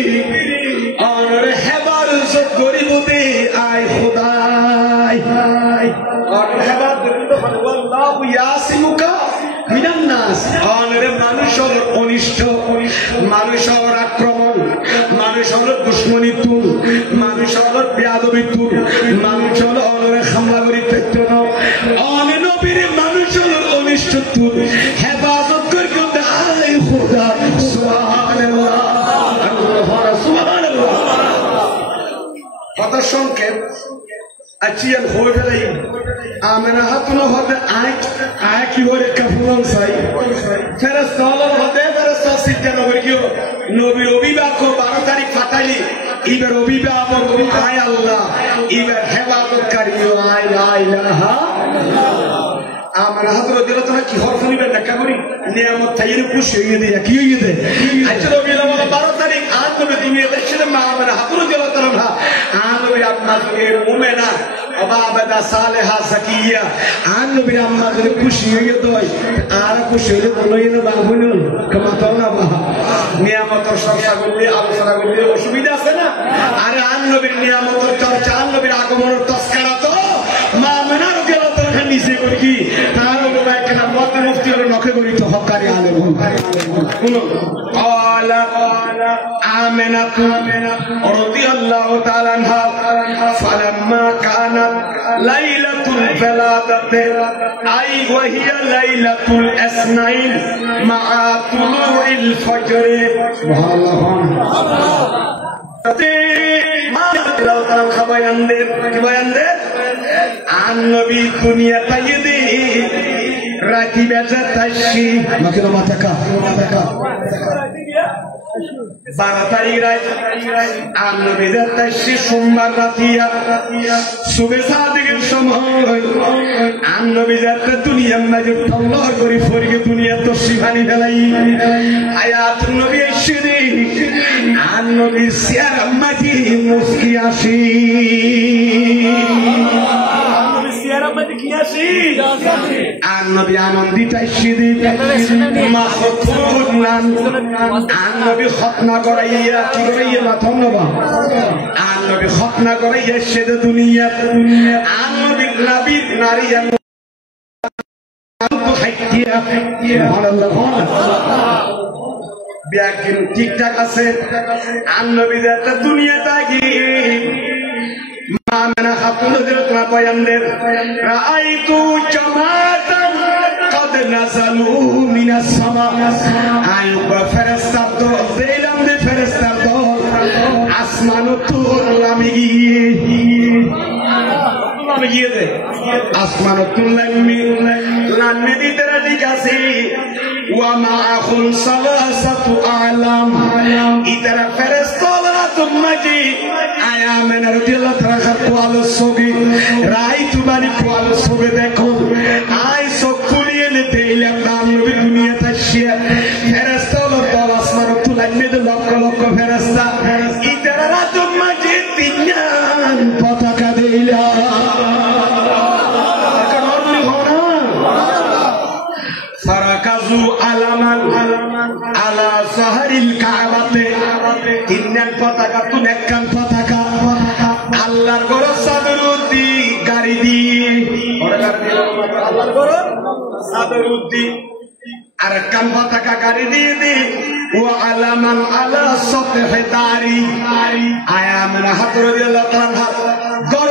আর হেফাজত করিব দে আয় খোদাই আর হেফাজত করিব আল্লাহু ইয়াসিমুকা মিনান নাস আনরে মানুষের অনিষ্ট মানুষের আক্রমণ মানুষের দুশমনী তুল মানুষের বেয়াদবি তুল মানুষের অনরে হামলা করি থাকতো না অন নবীর মানুষের অনিষ্ট তুল হেফাজত করি দে আয় খোদা সুবহানাল্লাহ সুবহানাল্লাহ কথা সংক্ষেপ আচিয়াল হয়ে গেলে আমেনা হাতুন হতে আয় কি হরে কাফুলান সাই ফেরেশতা হতে ফেরেশতা সিদ্ধা নবী কিও নবীর অভিবাক 12 তারিখ ফাটাইলি ইবার অভিভাবক আয় আল্লাহ ইবার হেফাজতকারী আয় লা ইলাহা আমার হাতর দিল তোরা কি হরফ নিবেন না কেমন নিয়ামত তাইরে খুশি হয়ে দেয়া কি হয়ে দে আচ্ছা নবী বলে 12 তারিখ আজ নবী তুমি ইলেকশনে মা আমার হাতর দিল তোরা না আজ নবী আপনাকে মুমিনা আবাদা সালেহা সাকিয়া আজ নবী আম্মা যদি খুশি হয়ে দই আর খুশি হলে বলই না বাবুনুল কমা তো না বা নিয়ামতের সংখ্যা করলে আলোচনা করলে অসুবিধা আছে না আরে আজ নবীর নিয়ামতের চর্চা আজ নবীর আগমনের তস্করা তো মা মেনার গেল তো নিচে করি কি তার উপর একটা মতে মুফতি হলো নখে গরিত হকারি আলেম শুনো আলা آمنة رضي الله تعالى عنها فلما كانت ليلة الولادة أي وهي ليلة الاثنين مع طلوع الفجر سبحان الله عن نبي الدنيا تجدي রাতি বেজা তাইছি মাকে মাথাকা 12 তারিখ রাত আর নবীর তাইছি সোমবার রাতিয়া সুবে সাদিকের সময় আর নবী যাতে দুনিয়ার মাঝে তল্লার করে ফরিকে দুনিয়া তো শিবানি ফেলাই আয়াত নবী এসে আর নবীর সিয়ার মাঝে মুস্কি আসি নবী আনন্দিত নবী খতনা করাইয়া কি করাইয়া মাথা নবা আর নবী খতনা করাইয়া সেদে দুনিয়া আর নবী নবীর নারী ব্যাকিন ঠিকঠাক আছে আর নবী দুনিয়া থাকি মামনা খাতুন হযরত পয়গম্বর রাআইতু জামাতান কদ নাযালু মিনাস সামা আইবা ফেরেশতা তো দিলাম দে ফেরেশতা তো আসমান তুললাম গিয়ে দে আসমান তুললাম দিতে রাজি কাছে ওয়া মাআহুল সালাসাতু আলাম ইতারা ফেরেশতা তুমাজি আয়া মেনা রাদিয়াল্লাহু তাআলা কোয়ালো সবি রাইতু বানি কোয়ালো সবে দেখো আই সব খুলিয়ে নিতে ইলাম নবী দুনিয়াতে শিয়া ফেরেশতা হলো আসমান লাইনে লক্ষ লক্ষ ফেরেশতা ইটার রাজম মাঝে তিনজন পতাকা দিলা ফারাকাজু আলামান আলা সাহরিল কাবাতে তিনজন পতাকা তুন একখান পতাকা আল্লাহর ঘর সাদরুদ্দি গাড়ি দিয়ে আল্লাহর ঘর সাদরুদ্দি আর একখান পতাকা গাড়ি দিয়ে দে ও আলামান আলা সতহে দারি আয়া মানে হাত রাদিয়াল্লাহু তাআলা ঘর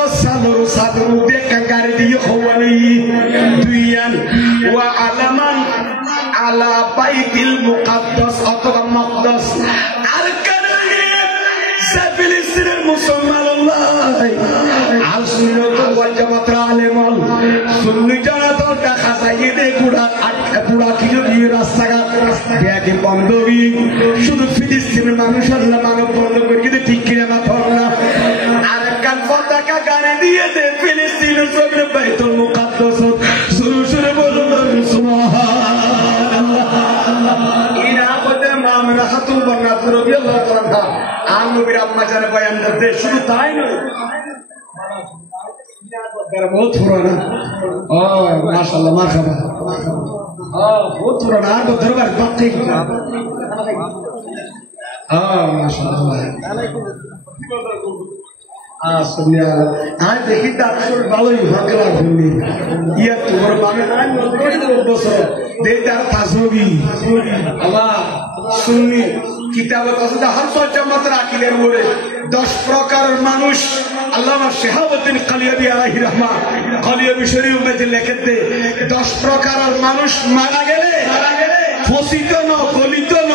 সাদরুদ্দি একখান গাড়ি দিয়ে হওয়ানি দুইয়ান ও আলামান আলা বাইতিল মুকাদ্দাস অথবা মাকদাস আর ফিলিস্তিনের মুসলমান আল সুন্নাত ওয়াল জামাতের আলেমল সুন্নি জামাত দেখা যায় যে পুরা কিছু রাস্তাঘাট ব্যাগে বন্ধ শুধু ফিলিস্তিনের মানুষের মানব বন্ধ করে কিন্তু ঠিক কিনা মাথা না আর একখান পতাকা গাড়ি দিয়ে দে ফিলিস্তিনের জমিনে বাইতুল মুকাদ্দাস শুরু শুরু বলুন সুবহানাল্লাহ ইনা বদে মামরা হাতুল বানাত রাদিয়াল্লাহু তাআলা আর নবীর আম্মা জানে বয়ান করতে শুধু তাই নয় बहुत पुराना माशाल्लाह मार्हबा बहुत पुराना तो दरबार बाकी माशाल्लाह सुनिया आज देखी डाक्टर भालोई भागला भूमि ये तुम्हार बामे कोई बसर देदार ताजबी अल्लाह सुन्नी কিতাবের কথা হর সজ্জামত রাখিলেন বলে 10 প্রকারের মানুষ আল্লামা শিহাবুদ্দিন কালিয়াবি আলাইহি রাহমা কালিয়াবি শরীফ মধ্যে লিখে দে 10 প্রকারের মানুষ মারা গেলে ফসিত ন গলিত ন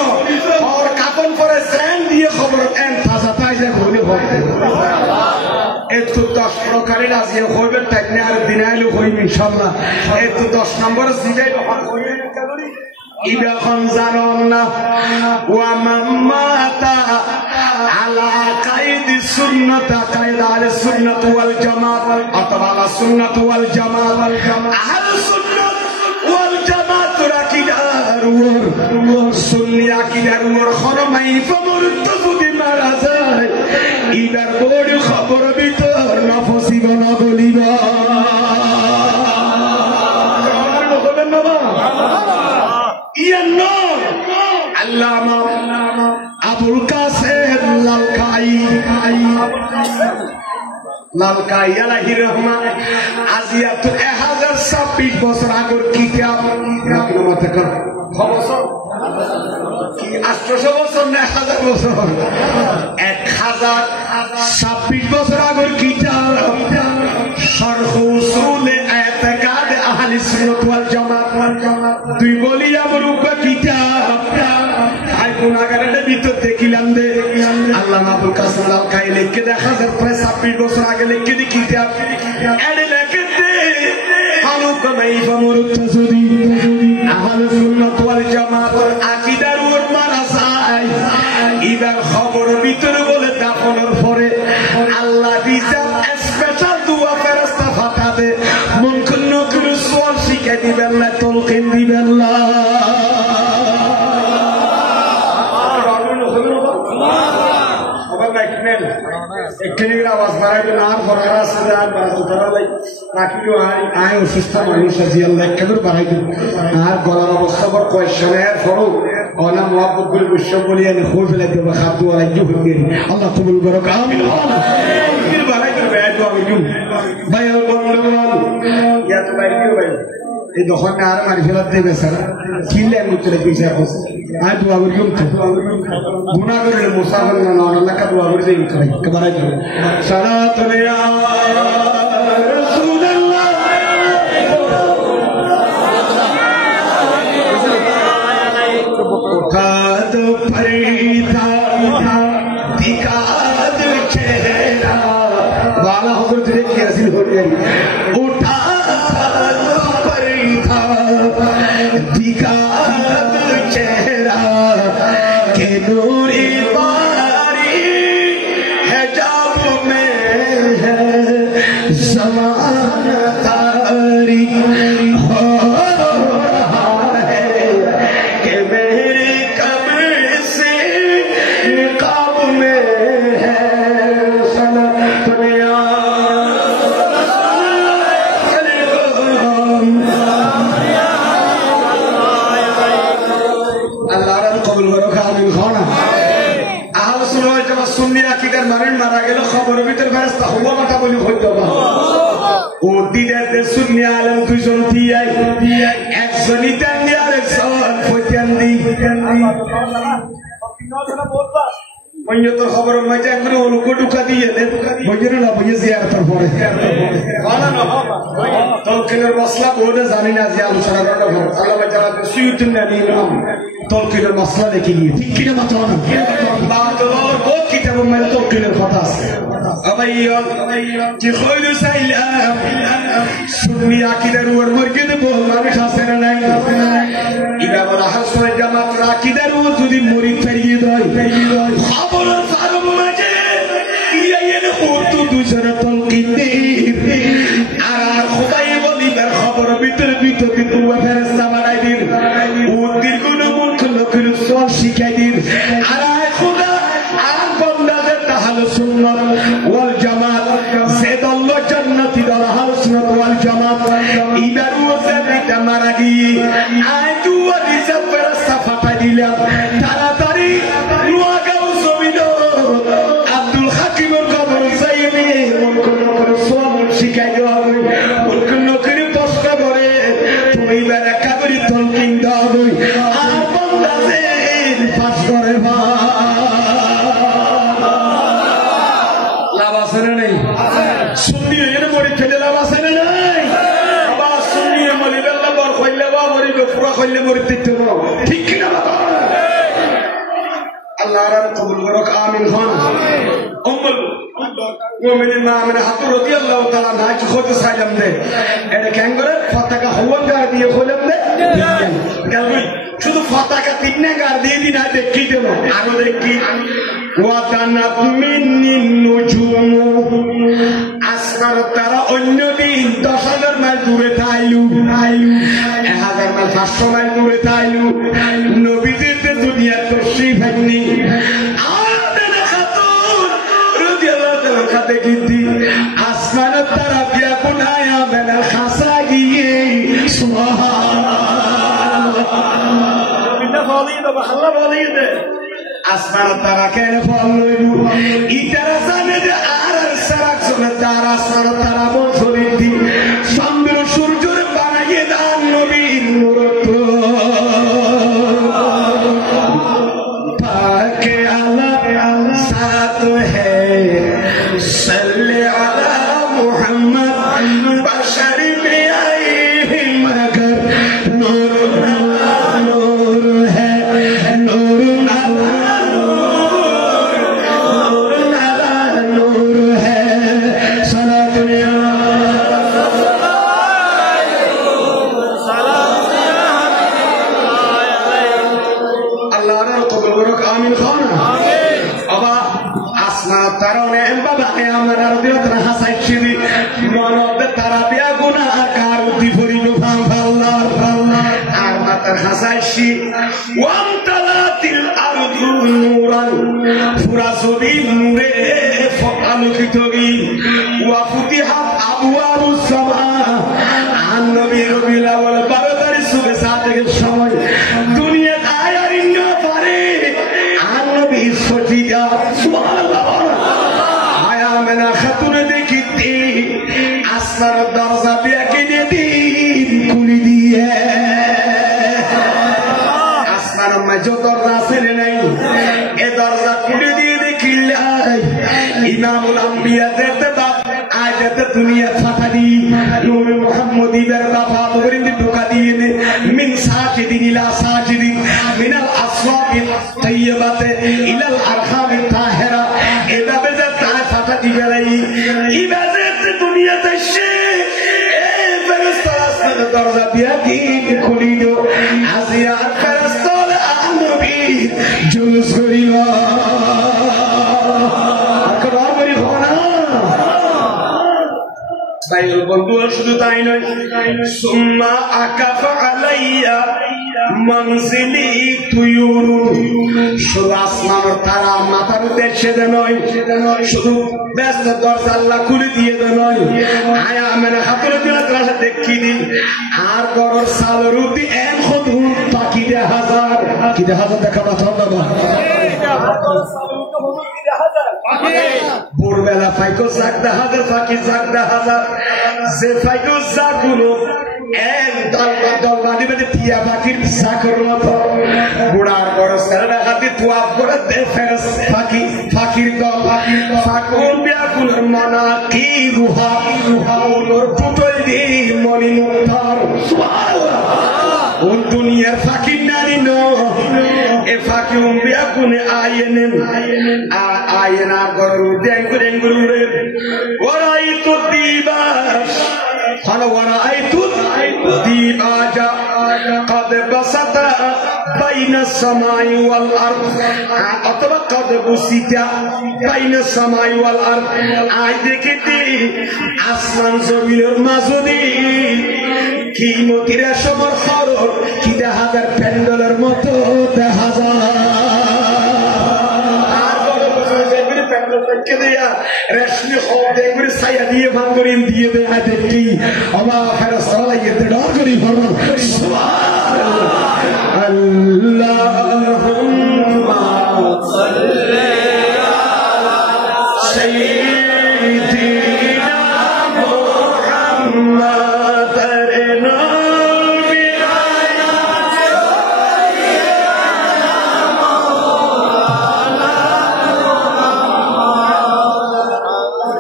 আর কাপন পরে স্যান্ড দিয়ে খবর এন তাজা তাজা ঘুরে ভরতে এত 10 প্রকারের আজিয়ে হইবে তাইনে আর দিনাইলো হইবে ইনশাআল্লাহ এত 10 নম্বর জিগাই বহন হইবে কাগরি إذا خنزرنا ومن مات على قيد السنة قيد على السنة والجماعة أطبع على السنة والجماعة أهل السنة والجماعة راكدار سني راكدار خرمي فمرتف بمرزاي إذا بوري خبر بيتر نفسي ونغلبا আল্লামা আবুল কাসেম লালকাই আলাইহি রহমা আজিয়া তো 1026 বছর আগের কিতাব রাখলো মতে কর বছর কি 800 বছর না 1000 বছর 1026 বছর আগের কিতাব শরহ উসুল ইতিকাদ আহলে সুন্নাত ওয়াল জামাত তুই বলি আমার উপর কিতাব আই গুনাহগারের ভিতর দেখিলাম দে আল্লামা আবুল কাসেম লালকাই লিখে দেখা যায় প্রায় 26 বছর আগে লিখে দি কিতাব এডে লিখে দে হালুক মাইফা মুরতাজুদি আহলে সুন্নাত ওয়াল জামাত আকীদার উপর মারা যায় ইবার খবর ভিতর বলে দাফনের পরে আল্লাহ দিজা স্পেশাল দোয়া ফেরেশতা ফাটাবে মুনকুন নকুর সোয়াল শিখে দিবেন না তলকিন দিবেন না একটির আওয়াজ বাড়াইবেন আর ফরার আসলে আর বাজু করালাই রাখিও আয় অসুস্থ মানুষ আজি আল্লাহ একবার বাড়াইবেন আর গলার অবস্থা বড় কয়েকশনের ফরো অনা মুহাব্বত করে বিশ্ব বলিয়া খুব ফেলাই দেব খাদ্য আলাইজু হইবে আল্লাহ কবুল করুক আমিন আমিন বাড়াইবেন বেয়াদ আমি জু ভাই বন্ধুগণ ইয়া তো ভাই দিও ভাই এই দোকান আর মারি ফেলাত দেবে স্যার কিলে মুতরে পয়সা কস আই দোয়া করি তো গুনাহ করে মুসাফির না আল্লাহ কা দোয়া করে দেই কবারা দিও সালাতু ইয়া রাসূলুল্লাহ কাদ ফরিদা দিকাদ চেহারা वाला हजरत की हासिल हो गई उठा दिखाद चेहरा के नूरी बारी है जाब में है ज़मान तारी हो रहा है कि मेरी कब्र से কবুল করো আমিন খানা আহলে সুন্নাত ওয়াল জামাত সুন্নি আকীদার মানুষ মারা গেল খবরের ভিতর ফেরেশতা হুয়া মাথা বলি হইতো না ও দিদার সুন্নি আলেম দুইজন দিয়াই একজনই তেন্দি আর একজন ফতেন্দি বইয়ে তোর খবর মাঝে একবার অনুকো ঢুকা দিয়ে বইয়ে না বইয়ে জিয়ারতের পরে তলকিনের মশলা বলে জানি না যে আলোচনা করা আল্লাহ যারা সুয়ুতুন নবী নাম তলকিনের মশলা দেখে নিয়ে ঠিক কিনা মাত্র না বাতর বহুত কিতাব মানে তলকিনের কথা আছে আবাইয়ন কি কইলু সাইলাম সুন্নি আকীদার উপর মর্যাদা বহু মানুষ আছে না নাই ইমাম আহলে সুন্নাত জামাত আকীদার উপর যদি মুরিদ ফেরিয়ে দেয় খবর ফারম মাঝে ইয়াইনে ওতো দুজনে তলকিন আর খোদাই বলিবার খবর ভিতর ভিতর কিন্তু ফেরেশতা বানাই দিন ও দীর্ঘ মূর্খ লোকের সব শিখাই দিন আর খোদা আর বান্দাদের আহলে সুন্নাত ওয়াল জামাত সে দল জান্নাতি দল আহলে সুন্নাত ওয়াল জামাত ইদার ওয়াসিতা মারা গিয়ে আয় তু রিজাত ফেরেশতা ফাটা দিলাম তাড়াতাড়ি নোয়াগাঁও জমিন আব্দুল হাকিমের কবর যাইবে মূর্খ লোকের সব শিখাই দেওয়া মূর্খ লোকের প্রশ্ন করে তুমি ব্যাখ্যা করি তলকিন দাও আর বান্দাদের পাস করে লাভ আছে না নেই সুন্নি এর মরি খেলে লাভ আছে না নাই বাবা সুন্নি মরি বেল্লা বর কইলে বা মরি পুরা কইলে মরি দিতে না ঠিক কি না বাবা আল্লাহ রাব্বুল কবুল করুক আমিন খান উম্মুল মুমিনিন মা আমিনা হাত রাদিয়াল্লাহু তাআলা না কি খোঁজ সাইলাম দে এটা কেন করে পতাকা হওয়ান গার দিয়ে খোলাম দে গেলবি শুধু পতাকা তিননে গার দিয়ে দিন আর দেখি দেব আরো দেখি ওয়াতানাত মিন্নিন নুজুম আসমার তারা অন্য দিন 10,000 মাইল দূরে তাইলু 1000 মাইল 500 মাইল দূরে তাইলু নবীদের দুনিয়া তশরিফ হয়নি দেখি আসমান তারা বিয়া কোনায়া মেলা খাসা গিয়ে আসমান তারা কেন ফল লইলু ইটারা জানে যে আর সারা চলে তার আসমান তারা বছরের দিন চন্দ্র সূর্যের বানাইয়ে দান নবীর নূরত পাকে আল্লাহ সাথ হ্যায় सल्ले अला मुहम्मद बशर में आए मगर नूर नूर है नूर नूर है सला दुनिया अल्लाह ने कबूल करो आमीन खान अबा তারনে বাবা আমরা রদিয়ত হাসাই ছিলি মনতে তারা বিয়া গুনাহগার দিফরিল ফাল্লাহ আর মাতার হাসাইছি ওয়ামতালাতিল আরদু নূরান পুরা জমিন নূরে আলোকিত গই ওয়া ফুতিহাত আবওয়াবুস সামা আন নবী রবিউল আউয়াল 12 তারিখ সুবে সাতের সময় দুনিয়া আয়ার ইন্না পারে আন নবী সজিদা সুবহানাল্লাহ মেনা খাতুনে দেখিতে আসমার দরজা বিয়াকে দিন খুলি দিয়ে আসমার মাঝে দরজা ছেড়ে নাই এ দরজা খুলে দিয়ে দেখিলাই ইমামুল আম্বিয়া দেখতে বাপ আজ এতে দুনিয়া ফাটানি নূরে মুহাম্মদী বের বাবা দরিন্দি ঢোকা দিয়ে মিন সাজিদিন ইলা সাজিদিন মিনাল আসওয়াবিত তাইয়্যিবাতে ইলাল আরহামিত তাহেরা এভাবে যে তারা ফাটা দিবে নাই ইবাদত দুনিয়াতে সে এই ফেরেশতা আসমানের দরজা দিয়া কি খুলিল আসিয়া ফেরেশতা নবী জুলুস করিল আকবার করি হনা বাইল বন্ধু শুধু তাই নয় সুম্মা আকাফা আলাইয়া মনজিলি তুয়ুরু শুধু আসমানের তারা মাথার উদ্দেশ্যে নয় শুধু ব্যস্ত দরজা আল্লাহ খুলে দিয়ে নয় আয়া মানে হাতের দিলা তারা দেখি দিন আর গরর সাল রুটি এক খুদ পাখি 10,000 কি দেখা যায় দেখা মাথা বাবা ভোরবেলা ফাইকো জাগ দেখা যায় ফাঁকি জাগ দেখা যায় যে ফাইকো জাগ গুলো এক দলবা দিবে টিয়া পাখির চাকর মতো বুড়ার বড় ছেলেরা হাতে তোয়াব করে ফেরস ফাঁকি ফাঁকির দল ফাঁকুর ব্যাকুলের মনা কি রুহা উলোর পুতল দি মনি মুক্তার ওন দুনিয়ার ফাঁকির নারী ন এ ফাঁকি ব্যাকুনে আয়েনা গরু ডেঙ্গুরে ওরাই তো দিবাস ورأيت الديباج قد بسط بين السماء والأرض أتبع قد بسط بين السماء والأرض দেখতে আসমান জমিনের মাঝদি কি মতির সমর খরর কি দেখা যায় প্যান্ডেলের মতো দেখা যায় রেশমি হোক দেখবে ছায়া দিয়ে ভাঙ্গরিন দিয়ে দেয়া দেখি আমার ফেরত সালাইয়ে ডর করি ফরমান সুবহানাল্লাহ আল্লাহুম্মা সাল্লি আলা সাইয়্যিদিনা মুহাম্মাদের নবী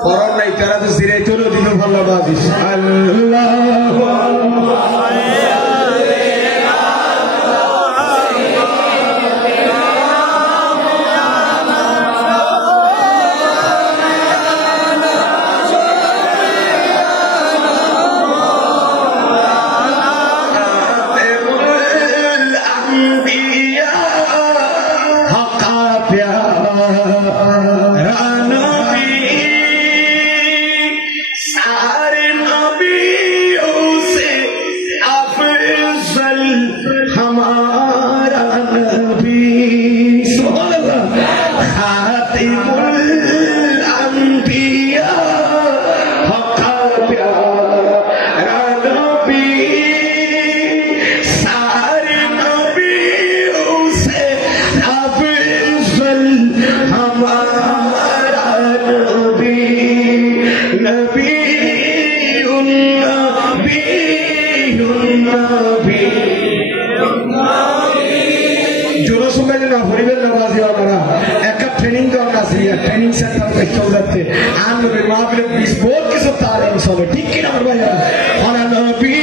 ফরন নাই তারা তো সিরাই চলো দিন ভালো বাজিস আল্লাহ ट्रेनिंग सेंटर पे चल जाते आन में मामले बीस बहुत किसी तारीम सोले ठीक की ना भैया और नबी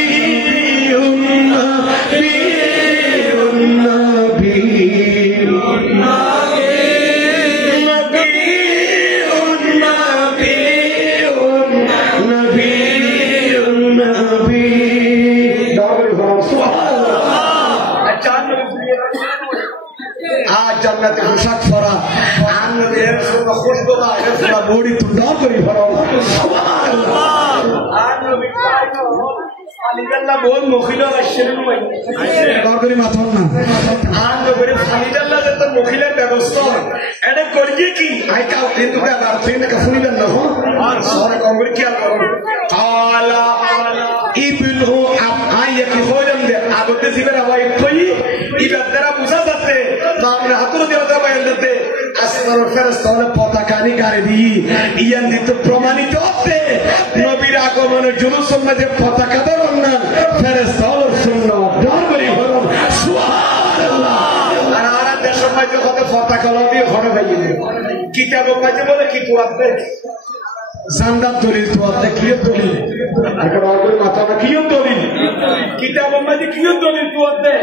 आज जन्नत खुशक फरा आन में खुश बोला है थोड़ा बॉडी तो डॉ करी फरा सुभान अल्लाह आन में खालीदल्ला बोल मुखिला अशरम में डॉ करी माथन ना आन में बड़े खालीदल्ला जब तक मुखिला व्यवस्था एडे करिए की आई का हिंदू का बात है ना कफुनी बन हो और सारे कांग्रेस क्या करो काला इब्नु अब आये की होजम दे आगोते सिबर हवाई कोई इबतरा बुझा सकते नाम हाथों देवता बयान देते আসমান ফেরেশতারা পতাকা নিগারে দি ইয়ান দিতে প্রমাণিত হতে নবীর আগমনের জুলুসের মধ্যে পতাকা ধরন না ফেরেশতার সুন্নাত দরবারে হলো সুবহানাল্লাহ আর দেশের মধ্যে কত পতাকা লবি ঘরে বাইয়ে কিতাব কাজে বলে কি তোয়াতে জান্নাত দলিল তোয়াতে কি দলিল একটা অগর মাথা কি দলিল কিতাব মধ্যে কি দলিল তোয়াতে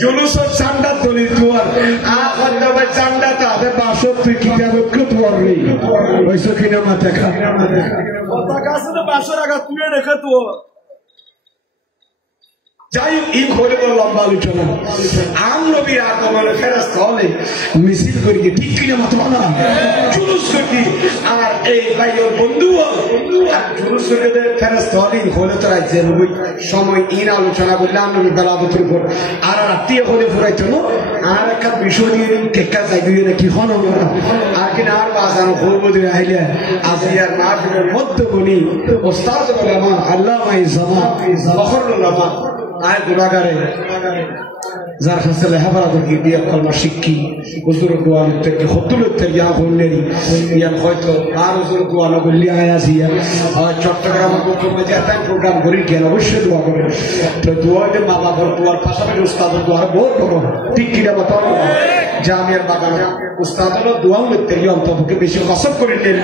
জুলুসের জান্নাত দলিল তোয়ার আখর দবা জান্নাত আদে বাসত তুই কিতাব কত পড়লি ওইসো কিনা মাথা খা পতাকা আছে তো বাসর আগা তুই রেখে তো যাই এই ঘরে বড় লম্বা আলোচনা আম নবীর আগমনে ফেরেশতা হলে মিছিল করি ঠিক কিনা মত না জুলুস করি আর এই ভাইয়ের বন্ধু আর জুলুস করে ফেরেশতা হলে হলে তো রাইছে নবী সময় ইন আলোচনা করলাম নবী বেলাবতের উপর আর রাতে হলে ফুরাইতো না আর একটা বিষয় নিয়ে টেকা যাই দিয়ে নাকি হলো না আর কিনা আর বাজানো হলবো দিয়ে আইলে আজিয়ার মাহফিলের মধ্যবনি ওস্তাদ ওলামা আল্লামা ইজামা ফখরুল উলামা আয় গুণাগারে যার কাছে লেখাপড়া করি দিয়ে কলমা শিক্ষি হুজুর দোয়ান থেকে হতুল থেকে ইয়া হইলেরি ইয়ান হয়তো আর হুজুর দোয়ান বললি আয়া জিয়া চট্টগ্রাম প্রথমে যে একটা প্রোগ্রাম করি কেন অবশ্যই দোয়া করেন তো দোয়াতে মা বাবার দোয়ার পাশাপাশি উস্তাদের দোয়ার বহুত বড় ঠিক কিনা কথা জামিয়ার বাগান উস্তাদের দোয়া করতে গিয়ে অন্তপক্ষে বেশি কসব করে নিল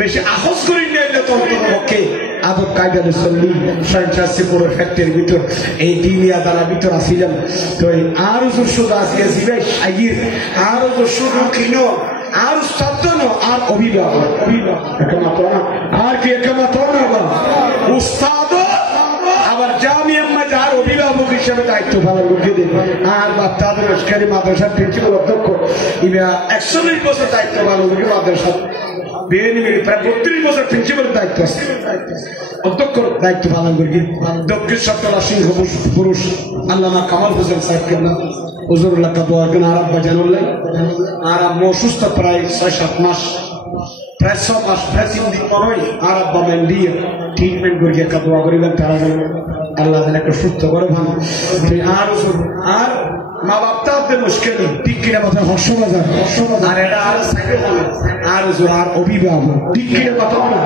বেশি আহস করে নিলে তো অন্তপক্ষে আদব কায়দারে চললি সন্ত্রাসীপুরের ফ্যাক্টরির ভিতর এই দিনিয়া দ্বারা ভিতর আসিলাম তো আর শুধু আজকে জিবাই সাইয়ের আর শুধু কিনো আর সত্তন আর অভিভাবক একমাত্র না আর কি একমাত্র না উস্তাদ আবার জামিয়া মাঝে আর অভিভাবক হিসেবে দায়িত্ব পালন করে দেবে আর বাচ্চাদের লস্করি মাদ্রাসার প্রিন্সিপাল অধ্যক্ষ ইরা 120 বছর দায়িত্ব পালন করে মাদ্রাসার প্রায় 32 বছর প্রিন্সিপাল দায়িত্ব আছে অধ্যক্ষ দায়িত্ব পালন করি দক্ষিণ সপ্তলা সিংহ পুরুষ আল্লামা কামাল হোসেন সাহেবকে না হুজুরুল্লাহ কাদোয়া কেন আরব বাজানুল্লাহ আর অসুস্থ প্রায় 6-7 মাস প্রায় 6 মাস প্রায় 3 দিন পরই আরব বামেন দিয়ে ট্রিটমেন্ট করিয়ে কাদোয়া করিবেন তারা যেন আল্লাহ যেন একটা সুস্থ করে ভালো আর মা বাপ তাদের মুশকিল ঠিক কিনা কথা হর্ষবাজার আর এটা আর সাইকেল আর আর অভিভাবক ঠিক কিনা কথা না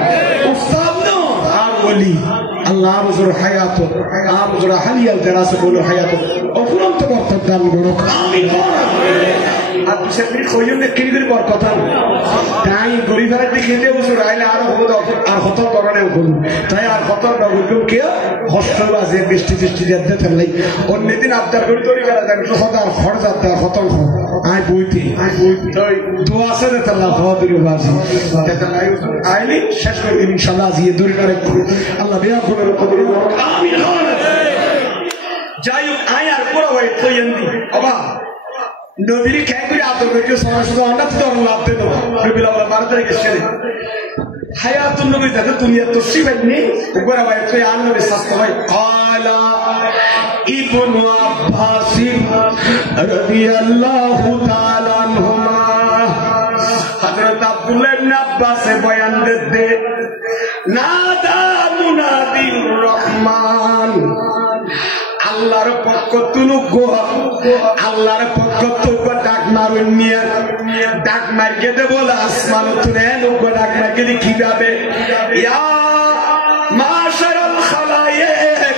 উস্তাদ না আর বলি আল্লাহ আর হুজুর হায়াত আর হুজুর হালিয়াল তেরাসে বলো হায়াত অফুরন্ত বরকত দান করো আমিন আর পিছে ফির কইও না কি করে বরকত তাই গরিবের দিকে যে হুজুর আইলে আর হতো আর কত ধরনের হল তাই আর কত নগর কে কষ্ট আছে বৃষ্টি যেতে থাকলে অন্যদিন আবদার করে তৈরি করা যায় তো কত আর খরচ আছে কত আই বইতে তাই দোয়া আছে না আল্লাহ হদির বাজি আইলে শেষ করে ইনশাআল্লাহ আজিয়ে দূর করে আল্লাহ বিয়া করে আমিন যাই হোক আয় আর বড় হয় তৈরি বাবা নবীর খেয়ে করে আদর করে সরাসরি অন্যান্য ধরনের লাভ দেন নবীর আল্লাহ 12 তারিখে ছেড়ে হায়াতুন নবী যাতে দুনিয়া তো শিবাইনি উপরে ভাই তুই আর নবী শাস্ত্র ভাই কালা ইবনু আব্বাস রাদিয়াল্লাহু তাআলা আনহুমা হযরত আব্দুল্লাহ ইবনে আব্বাস বয়ান দেতে নাদা মুনাদির রহমান আল্লাহর পক্ষ তুলু গো আল্লাহর পক্ষ তো ডাক মারুন নিয়ে ডাক মারকে দে বলে আসমান তুলে নুগো ডাক মারকে কিভাবে ইয়া মাশারাল খালায়েক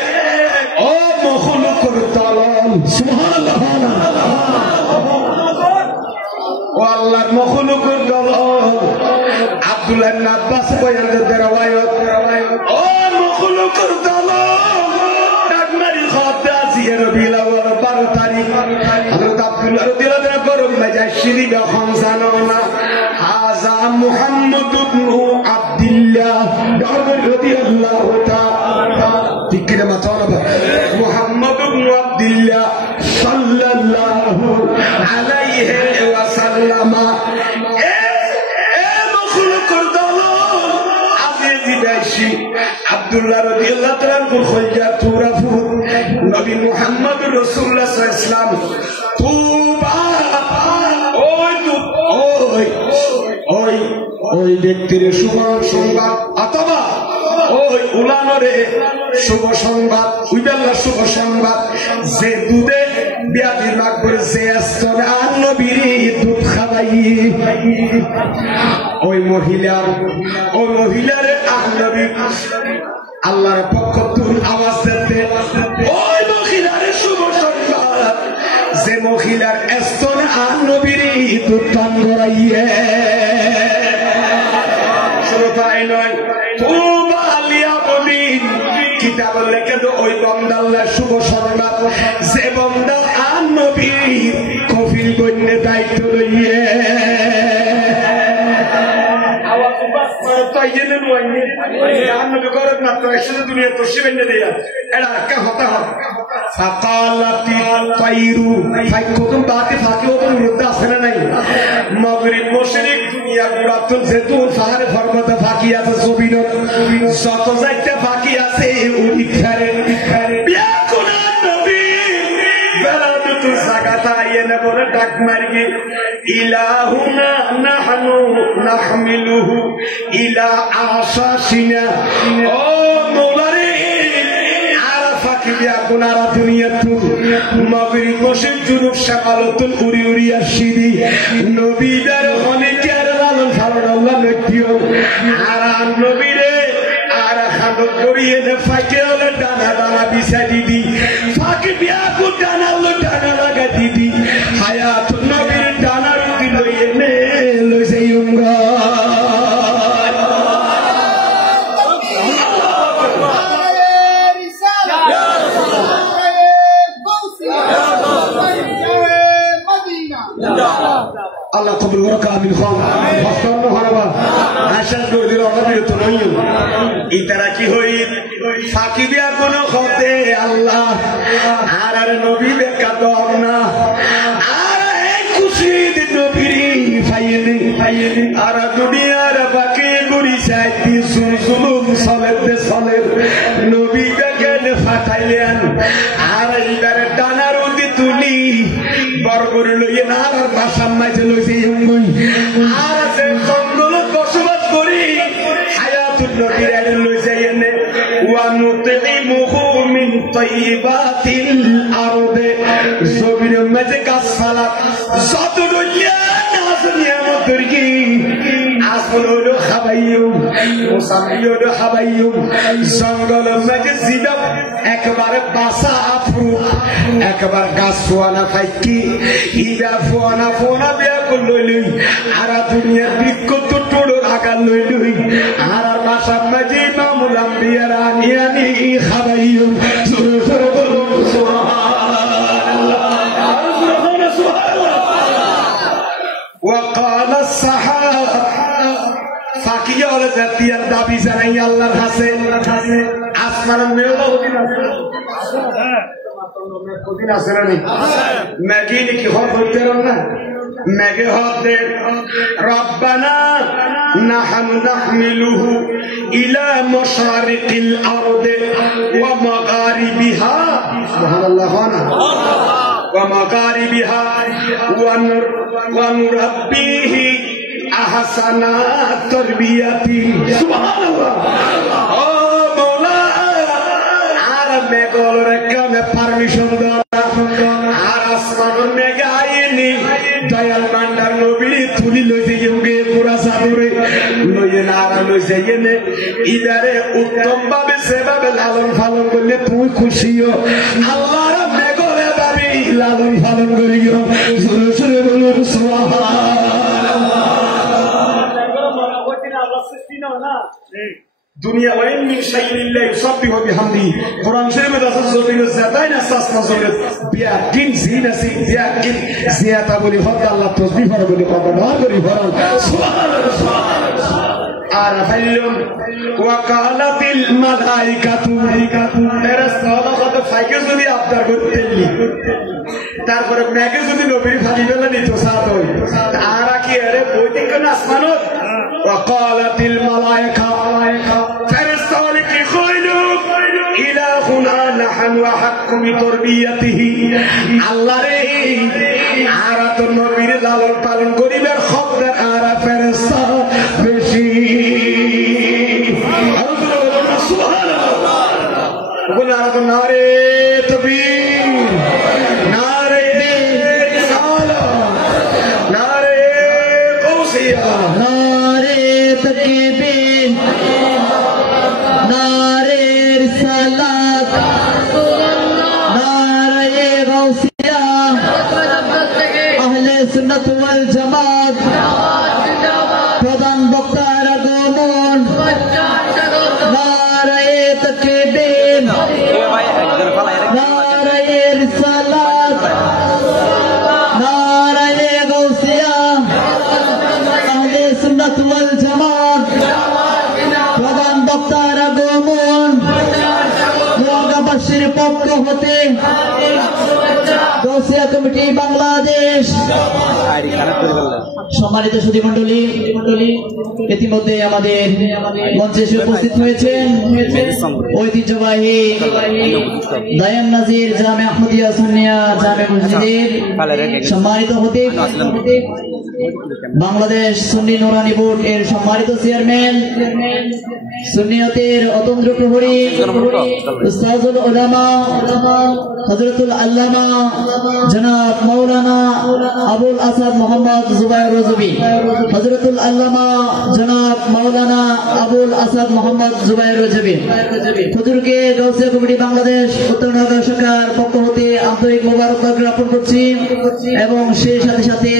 ও মখলুকুর দলন সুবহানাল্লাহ ও আল্লাহর মখলুকুর দলন আব্দুল্লাহ ইবনে আব্বাস বয়ান দে রওয়ায়াত ও মখলুকুর দলন রবিউল আউয়াল 12 তারিখ হযরত আব্দুল্লাহ রাদিয়াল্লাহু আনহু গরম মেজাজশিরি যখন জানোনা হাযা মুহাম্মদ ইবনে আব্দুল্লাহ রাদিয়াল্লাহু তাআলা ঠিক কি না মাতানা মুহাম্মদ ইবনে আব্দুল্লাহ সাল্লাল্লাহু আলাইহি ওয়াসাল্লাম এ মখলুকুর দলন আজিজি বাইশি আব্দুল্লাহ রাদিয়াল্লাহু তাআলা খুলজা তুরাফু নবী মুহাম্মদ রাসূলুল্লাহ সাল্লাল্লাহু আলাইহি ওয়াসাল্লাম তুবা ওই ব্যক্তির শুভ সংবাদ অথবা ওই উলানরে শুভ সংবাদ উইবেল্লার শুভ সংবাদ যে দুধে ব্যাধি লাগ করে যে স্তরে আর নবীর দুধ খাওয়াই ওই মহিলার আহনবী আল্লাহর পক্ষ থেকে আওয়াজ দিতে ওই মহিলার শুভ সংবাদ যে মহিলার স্তনে আর নবীর দুধ পান করাইয়ে তাই নয় তুবা লিয়া বলি কিতাব লেখে তো ওই বান্দা আল্লাহর শুভ সংবাদ যে বান্দা আর নবীর কফিল গণ্যে দায়িত্ব লইয়ে যত যাইতে ফাঁকি আছে ডাক মারি ইলাহুনা নাহনু নাহমিলুহু ইলা আশাসিনা ও মওলারে আরাফা কি বিয়া কোনারা দুনিয়াতুল মাগরিব বসে জুনুব শাকালাতুল উরি উরি আসিদি নবীদের অনেকের লালন পালন আল্লাহ নটিও আর নবীরে আর খাদত করিয়ে দে ফাকে হলে ডানা ডানা বিছা দিদি ফাকে বিয়া কো ডানা হলো ডানা লাগা দিদি হায়াত নবীর ডানা রুটি লইয়ে নে লই যাইউঙ্গা Allah kabul karo kamil kham haftar no haraba ashal kor dil order diye to noy itara ki hoy faki biya kono khote Allah ar nabi be kadona ar ek khushi din nobiri fayeni ar duniyar baki guri saiti zulum salet nabi be ken fatailen ar ibar danaru di tuli বরগর লইয়ে না আর বাসার মাঝে লইছে ইউঙ্গুই আর আছে জঙ্গল বসবাস করি হায়াতুন নবীর আড়ে লইছে এনে ওয়া নুতইমুহু মিন তাইয়িবাতিল আরদে জমিনের মাঝে গাছপালা যত দুনিয়া নাজ নিয়ামতের কি আসলুল খাবাইয়ুম মুসাফিয়ুল খাবাইয়ুম জঙ্গলের মাঝে জিদাব একবারে বাসা আফরুক একবার গাছ ফোয়ানা ফাইকি ইদা ফোনা বিয়া করলই আর দুনিয়ার বৃক্ষ তো টোড়োর আকার লইলই আর বাসার মাঝে মামুল আম্বিয়ার আনি খাবাইও সুরে সুরে বলুন সুবহানাল্লাহ সুবহানাল্লাহ وقال الصحابة ফাকিয়া হলে জাতিয়ার দাবি জানাই আল্লাহর কাছে আসমানের মেয়েও দিন আছে না ম্যাগি নাকি হক হইতে না ম্যাগে হক দে রব্বানা নাহনু নাহমিলুহু ইলা মাশারিকিল আরদি ওয়া মাগারিবিহা সুবহানাল্লাহ ওয়া মাগারিবিহা ওয়া নুরাব্বিহি আহসানা তারবিয়াতি সুবহানাল্লাহ ও মাওলা আর মেঘল রেখা মে পারমিশন দাও আর আসমানের মেঘ আইনি দয়াল মান্ডার নবী তুলি লইতে গিয়ে পুরা সাদরে লইয়ে না আর লইছে এনে ইদারে উত্তম ভাবে সেভাবে লালন পালন করলে তুই খুশিও আল্লাহর মেঘলে দাবি লালন পালন করিও সুরে সুরে বলুন সুবহানাল্লাহ দুনিয়া ওয়াইন মিন শাইইল্লাহি ইউসাব্বিহু বিহামদি কোরআন শরীফে আছে জমিনে জাতাইন আসাস নজরে বিয়াকিন জিনাসি বিয়াকিন জিয়াতা বলি হক আল্লাহ তাসবিহ করে বলি কবর করি ফরল সুবহানাল্লাহ আর ফাইলুম ওয়া কালাতিল মালাইকাতু ফেরেশতারা কত ফাইকে যদি আবদার করতেলি তারপরে মেঘে যদি নবীর ফালি বেলা নিত সাত হই আর কি আরে বইতে কোন আসমানত ওয়া কালাতিল মালাইকা ফেরেশতারা কি কইলো ইলাহুনা নাহনু হাক্কু বিতরবিয়াতিহি আল্লাহ রে আর তো নবীর লালন পালন করিবার হকদার আর ফেরেশতা বেশি নারে তকবীর নারে রিসালাত নারে গাউসিয়া নারে তাকবীর নারে রিসালাত নারে গাউসিয়া আহলে সুন্নাত ওয়াল জামাত প্রধান বক্তার আগমন নারে তাকবীর নারে রিসালাত নারে গাউসিয়া আহলে সুন্নাত ওয়াল জামাত প্রধান বক্তার আগমন মুআজ্জাবাসীর পক্ষ হতে গাউসিয়া কমিটি বাংলাদেশ। সম্মানিত সুধী মণ্ডলী, ইতিমধ্যে আমাদের মঞ্চে এসে উপস্থিত হয়েছেন ঐতিহ্যবাহী দায়ান নাজির জামে আহমদিয়া সুন্নিয়া জামে মসজিদের সম্মানিত খতিব, বাংলাদেশ সুন্নি নুরানি বোর্ড এর সম্মানিত চেয়ারম্যান, সুন্নিয়তের অতন্ত্র প্রহরী উস্তাজুল উলামা হযরতুল আল্লামা জনাব মাওলানা আবুল আসাদ মোহাম্মদ জুবায়ের রজবী, হযরতুল আল্লামা জনাব মাওলানা আবুল আসাদ মোহাম্মদ জুবায়ের রজবী হুজুরকে গাউসিয়া কমিটি বাংলাদেশ উত্তরনগর শাখার পক্ষ হতে আন্তরিক মোবারকবাদ জ্ঞাপন করছি এবং সেই সাথে সাথে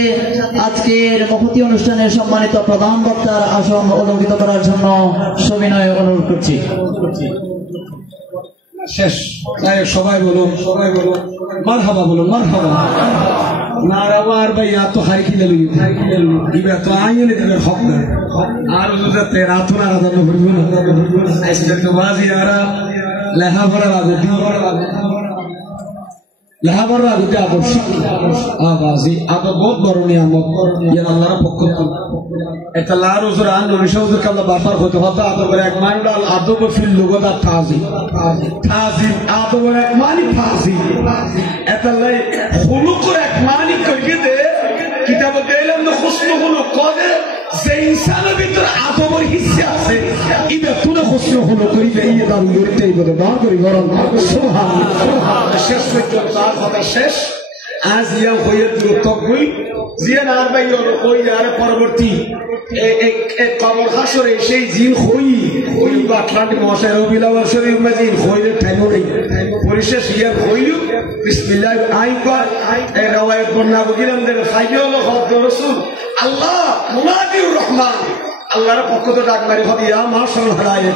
আজকের মহতী অনুষ্ঠানের সম্মানিত প্রধান বক্তার আসন অলঙ্কৃত করার জন্য সবিনয় অনুরোধ করছি। শেষ সবাই বলুন মারহাবা, বলুন মারহাবা। নারাবার ভাই এত হারি কিনে দিবে তো আইনে দিবে হক না আর যাতে রাত না রাত করব না আজকে তো বাজি আর লেখাপড়া লাগে লেখাপড়া লাগে আবশ্যক আবাজি আদব বহুত বড় নিয়ামত ইয়ার আল্লাহর পক্ষ থেকে এটা লার উজুর আন নবিশাউজ কাল্লা বাফার হতে হতো আদব এক মানডাল আদব ফিল লুগাত তাজিম আদব এক মানি ফাজি এটা লাই খুলুকের এক মানি কইকে দে কিতাব দিলাম না হুসনু হলো কদে যে ইনসানের ভিতর আদবের হিস্সা আছে ইবে তুলে হুসনু হলো করিবে এই দারু করতেই বলে দাঁড় করি গরম সুবহানাল্লাহ। শেষ পর্যন্ত আর কথা শেষ আজ ইয়া হয়ে দূরত্বই জিয়া আর ভাই ওই আর পরবর্তী এক কবর হাসরে সেই জিন হই ওই আটলান্টিক মহাশয় রবিলাওয়ার শরীফ মাজিন হইলে টাইম নেই পরিশেষ ইয়ার হইল বিসমিল্লাহ আইকর এই রওয়ায়াত বর্ণনা বগিরাম দের ফাইল হদ রাসূল আল্লাহ মুনাদিউর রহমান আল্লাহর পক্ষ থেকে ডাক মারি হদি ইয়া মাশাআল্লাহ হালায়ে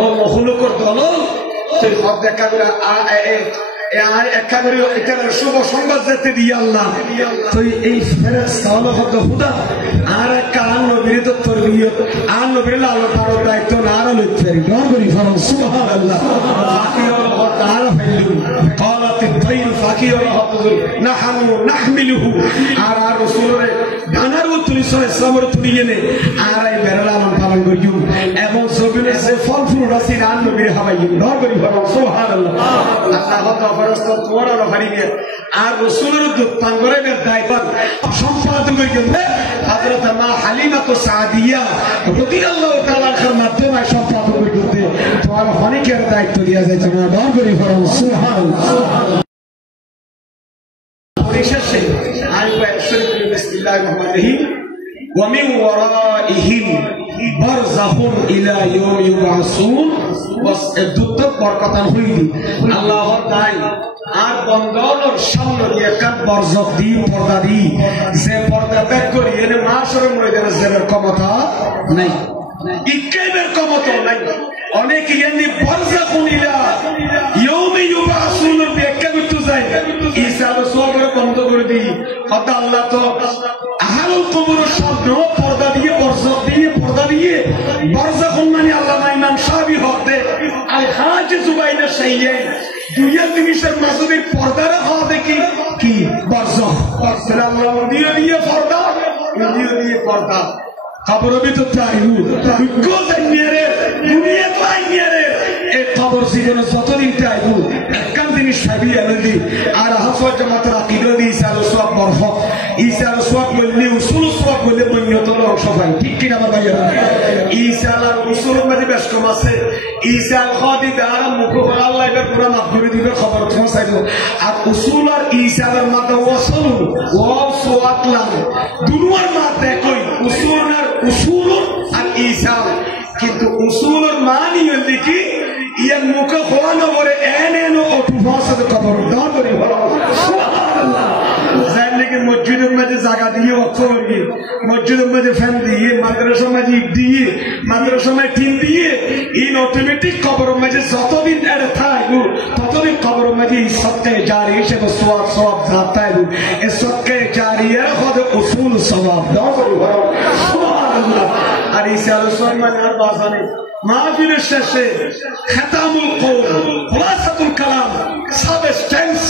ও মখলুকর দলল তুই হদ দেখা করে শুভ সংবাদ যেতে দিয়ে আল্লাহ তুই এই হুদা আর একটা আর নবীর তরবিয়ত আর নবীর লালন পালন দায়িত্ব না আর লইতে করি ফরম সুবহানাল্লাহ আর ফাইলু قالت الطير فاكهه نحن نحمله আর রাসূলের ডানার উত্তরি সরে তুলিয়ে নে আর এই বেড়া লালন পালন করি এবং জমিনের যে ফল ফুল আছে আর নবীর হাওয়াই দর করি ফরম সুবহানাল্লাহ। আল্লাহ ফরস্ত তোরা হারিয়ে আর রাসূলের দুধ পান করে দায়িত্ব সম্পাদন করে হযরত মা হালিমা তো সাদিয়া রাদিয়াল্লাহু তাআলার মাধ্যমে সম্পাদন করে দিতে তোমার অনেকের দায়িত্ব দেয়া যাচ্ছে না দর করি ফরম সুবহানাল্লাহ। পরিশেষে আইবা শরীফ বিসমিল্লাহির রহমানির রহিম ওয়া মিন ওয়ারাইহিম বারযাখুন ইলা ইয়াউমি ইউবআসুন বাস দুত বরকতান হইলি আল্লাহর দাই আর বন্দর সামনে দিয়ে কাট বরজক দি পর্দা দি যে পর্দা ব্যাক করি এনে মাশরের ময়দানে যাবার ক্ষমতা নাই ইকেবের ক্ষমতা নাই অনেক ইয়ানি বরযাখুন ইলা ইয়াউমি ইউবআসুন ব্যাখ্যা করতে যায় ঈসা সবর বন্ধ করে দি হয়তো আল্লাহ তো আহলুল কবরের সামনে পর্দা দিয়ে বরজক দিয়ে পর্দা দিয়ে বরযাখুন মানে আল্লামা ইমাম শাফি হতে আল হাজ জুবাইর সাইয়্যিদ দুইয়া জিনিসের মাঝে পর্দা রাখা দেখি কি বরজখ সাল্লাল্লাহু দিয়ে পর্দা দিয়ে পর্দা কবরের ভিতর চাইবু কো জানিয়ে দুনিয়া তো আইনিয়ে এই কবর জীবনে যতদিন চাইবু একখান জিনিস সাবি আনন্দি আর হাসওয়াত জামাতের আকীদা দি ইসাল সওয়াব বরফক ইসাল সওয়াব বললে উসুল সওয়াব বললে বন্যতল অংশ পাই ঠিক কি না আমার ভাইয়া ইসাল আর উসুল মধ্যে বেশ কম আছে ইসাল খাদি দার মুখ আল্লাহ এর পুরো মাফ করে দিবে খবর তোমার চাইবো আর উসুল আর ইসালের মধ্যে ওয়াসল ওয়া সওয়াত লাগ দুনুয়ার মধ্যে কই উসুল আর ইসাল কিন্তু উসুলের মানি হলি কি ইয়ার মুখে খোয়ানো বলে এনে অটু ভাষা খবর দান করি ভালো সুবহানাল্লাহ জানলে কি মসজিদের মধ্যে জায়গা দিয়ে অর্থ করি মসজিদের মধ্যে ফ্যান দিয়ে মাদ্রাসার মধ্যে ইট দিয়ে মাদ্রাসার মধ্যে টিন দিয়ে ইন অটোমেটিক কবরের মধ্যে যতদিন এর থাকবো ততদিন কবরের মধ্যে এই সত্যে জারি হিসেবে সওয়াব থাকবো এই সত্যে জারি এর হতে উসুল সওয়াব দান করি ভালো সুবহানাল্লাহ। আর এই আলোচনা মানে আর বাসা নেই মাহফিলের শেষে খেতামুল কওল খুলাসাতুল কালাম সাবস্টেন্স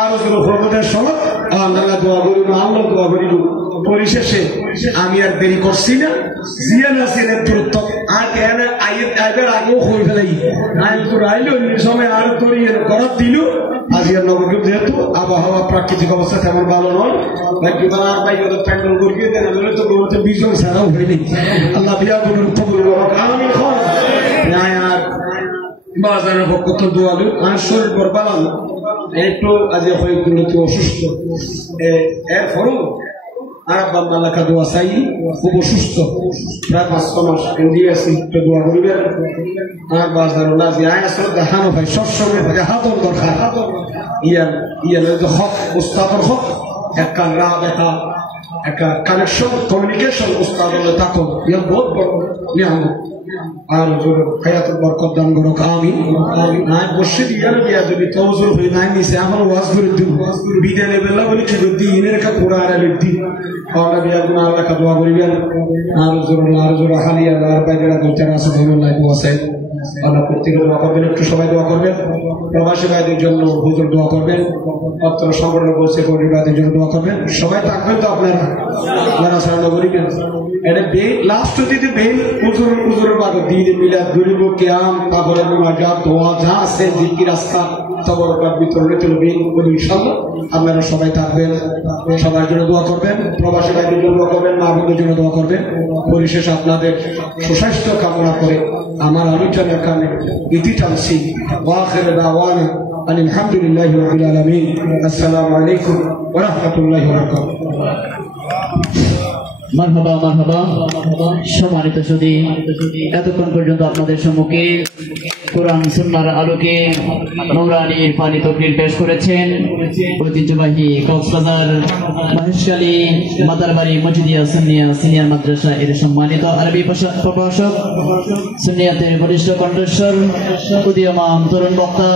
আর উপদেশ হলো আল্লাহ দোয়া করিব আল্লাহ দোয়া করিব পরিশেষে আমি আর দেরি করছি না জিয়া নাসিরের দূরত্ব আর কেন আইবার আগেও হয়ে ফেলাই আইন তো রাইল সময় আর তৈরি করার দিল আজিয়ার নবদ্বীপ যেহেতু আবহাওয়া প্রাকৃতিক অবস্থা তেমন ভালো নয় প্যান্ডেল করিয়ে দেন তো বিজন ছাড়াও হয়নি আল্লাহ বিয়া করুন কবুল করুন আমিন আর বাজারের পক্ষ তো দোয়ালু আর শরীর পর বানানো একটু আজ কয়েকদিন অসুস্থ এরপরও আর বাংলা দোয়া চাই খুব অসুস্থ প্রায় 5-6 মাস ইন্ডিয়া একটু দোয়া করিবেন আর বাজার আসলে দেখানো ভাই সবসময় হাতর দরকার ইয়ার হক উস্তাদর হক একটা রাহ দেখা একটা কানেকশন কমিউনিকেশন উস্তাদর থাকো ইয়া বহুত বড় নিয়ামত আর হায়াতুল বরকত দান করো আমিন আর মসজিদ ইয়ার বিয়া যদি তওজুর হই নাই নিছে এখন ওয়াজ করে দিন বিদায় নেবেলা বলি কি দিনের কা কোরআন আলে দিন আর বিয়া গুনাহ আল্লাহ কা দোয়া করিবেন আর জোর হালিয়া আর বাইরা দুইটা আছে ধন্যবাদ দোয়া চাই আল্লাহ প্রত্যেকে দোয়া করবেন একটু সবাই দোয়া করবেন প্রবাসী ভাইদের জন্য হুজুর দোয়া করবেন অত্র সংগঠন বলছে পরিবারদের জন্য দোয়া করবেন সবাই থাকবেন তো আপনারা যারা সারা করিবেন এটা লাস্ট দিতে বেল হুজুর বাদে দিন মিলাদ দুরিব কিয়াম তারপরে মুনাজাত দোয়া যা আছে জিকির রাস্তা তবরকাত বিতরণে চলবে ইনশাআল্লাহ আপনারা সবাই থাকবেন সবার জন্য দোয়া করবেন প্রবাসী ভাইদের জন্য দোয়া করবেন মা বোনদের জন্য দোয়া করবেন পরিশেষে আপনাদের সুস্বাস্থ্য কামনা করে আমার আলোচনার কারণে ইতি টানছি ওয়াখির দাওয়ানা আলহামদুলিল্লাহি রাব্বিল আলামিন আসসালামু আলাইকুম ওয়া রাহমাতুল্লাহি ওয়া বারাকাতুহু মারহাবা মারহাবা সম্মানিত সুধী এতক্ষণ পর্যন্ত আপনাদের সম্মুখে কোরআন সুন্নাহর আলোকে নূরানীর পানি তকরীর পেশ করেছেন ঐতিহ্যবাহী কক্সবাজার মহেশখালী মাদারবাড়ি মজিদিয়া সুন্নিয়া সিনিয়র মাদ্রাসা এর সম্মানিত আরবি প্রভাষক সুন্নিয়াতের বরিষ্ঠ কণ্ঠস্বর উদীয়মান তরুণ বক্তা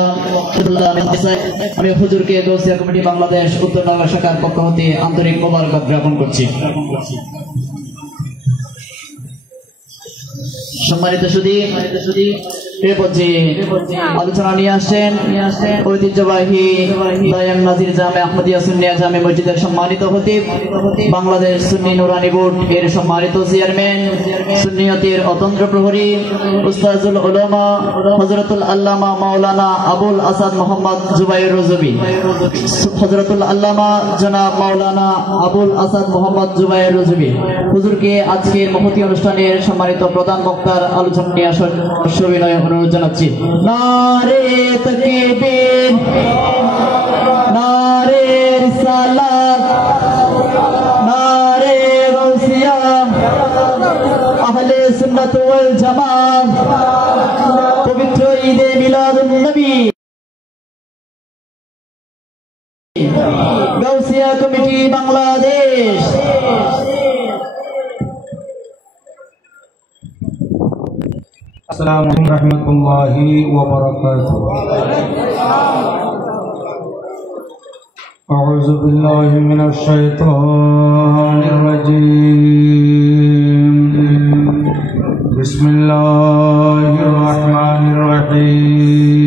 আমি হুজুরকে গৌসিয়া কমিটি বাংলাদেশ উত্তর বাংলা শাখার পক্ষ হতে আন্তরিক মোবারকবাদ জ্ঞাপন করছি। সম্মানিত সুধী এ পর্যায়ে আলোচনা নিয়ে আসছেন ঐতিহ্যবাহী দায়ান নাজির জামে আহমদিয়া সুন্নিয়া জামে মসজিদের সম্মানিত খতিব বাংলাদেশ সুন্নি নুরানি বোর্ড এর সম্মানিত চেয়ারম্যান সুন্নিয়তের অতন্ত্র প্রহরী উস্তাজুল উলামা হযরতুল আল্লামা মাওলানা আবুল আসাদ মোহাম্মদ জুবাইর রজবি হযরতুল আল্লামা জনাব মাওলানা আবুল আসাদ মোহাম্মদ জুবাইর রজবি হুজুরকে আজকের মহতি অনুষ্ঠানের সম্মানিত প্রধান বক্তার আলোচনা নিয়ে আসার সবিনয় অনুরোধ জানাচ্ছি। নারে তাকবীর নারে রিসালাত নারে গাউসিয়া আহলে সুন্নাত ওয়াল জামাত পবিত্র ঈদে মিলাদুন নবী গাউসিয়া কমিটি বাংলাদেশ। السلام عليكم ورحمة الله وبركاته. أعوذ بالله من الشيطان الرجيم. بسم الله الرحمن الرحيم.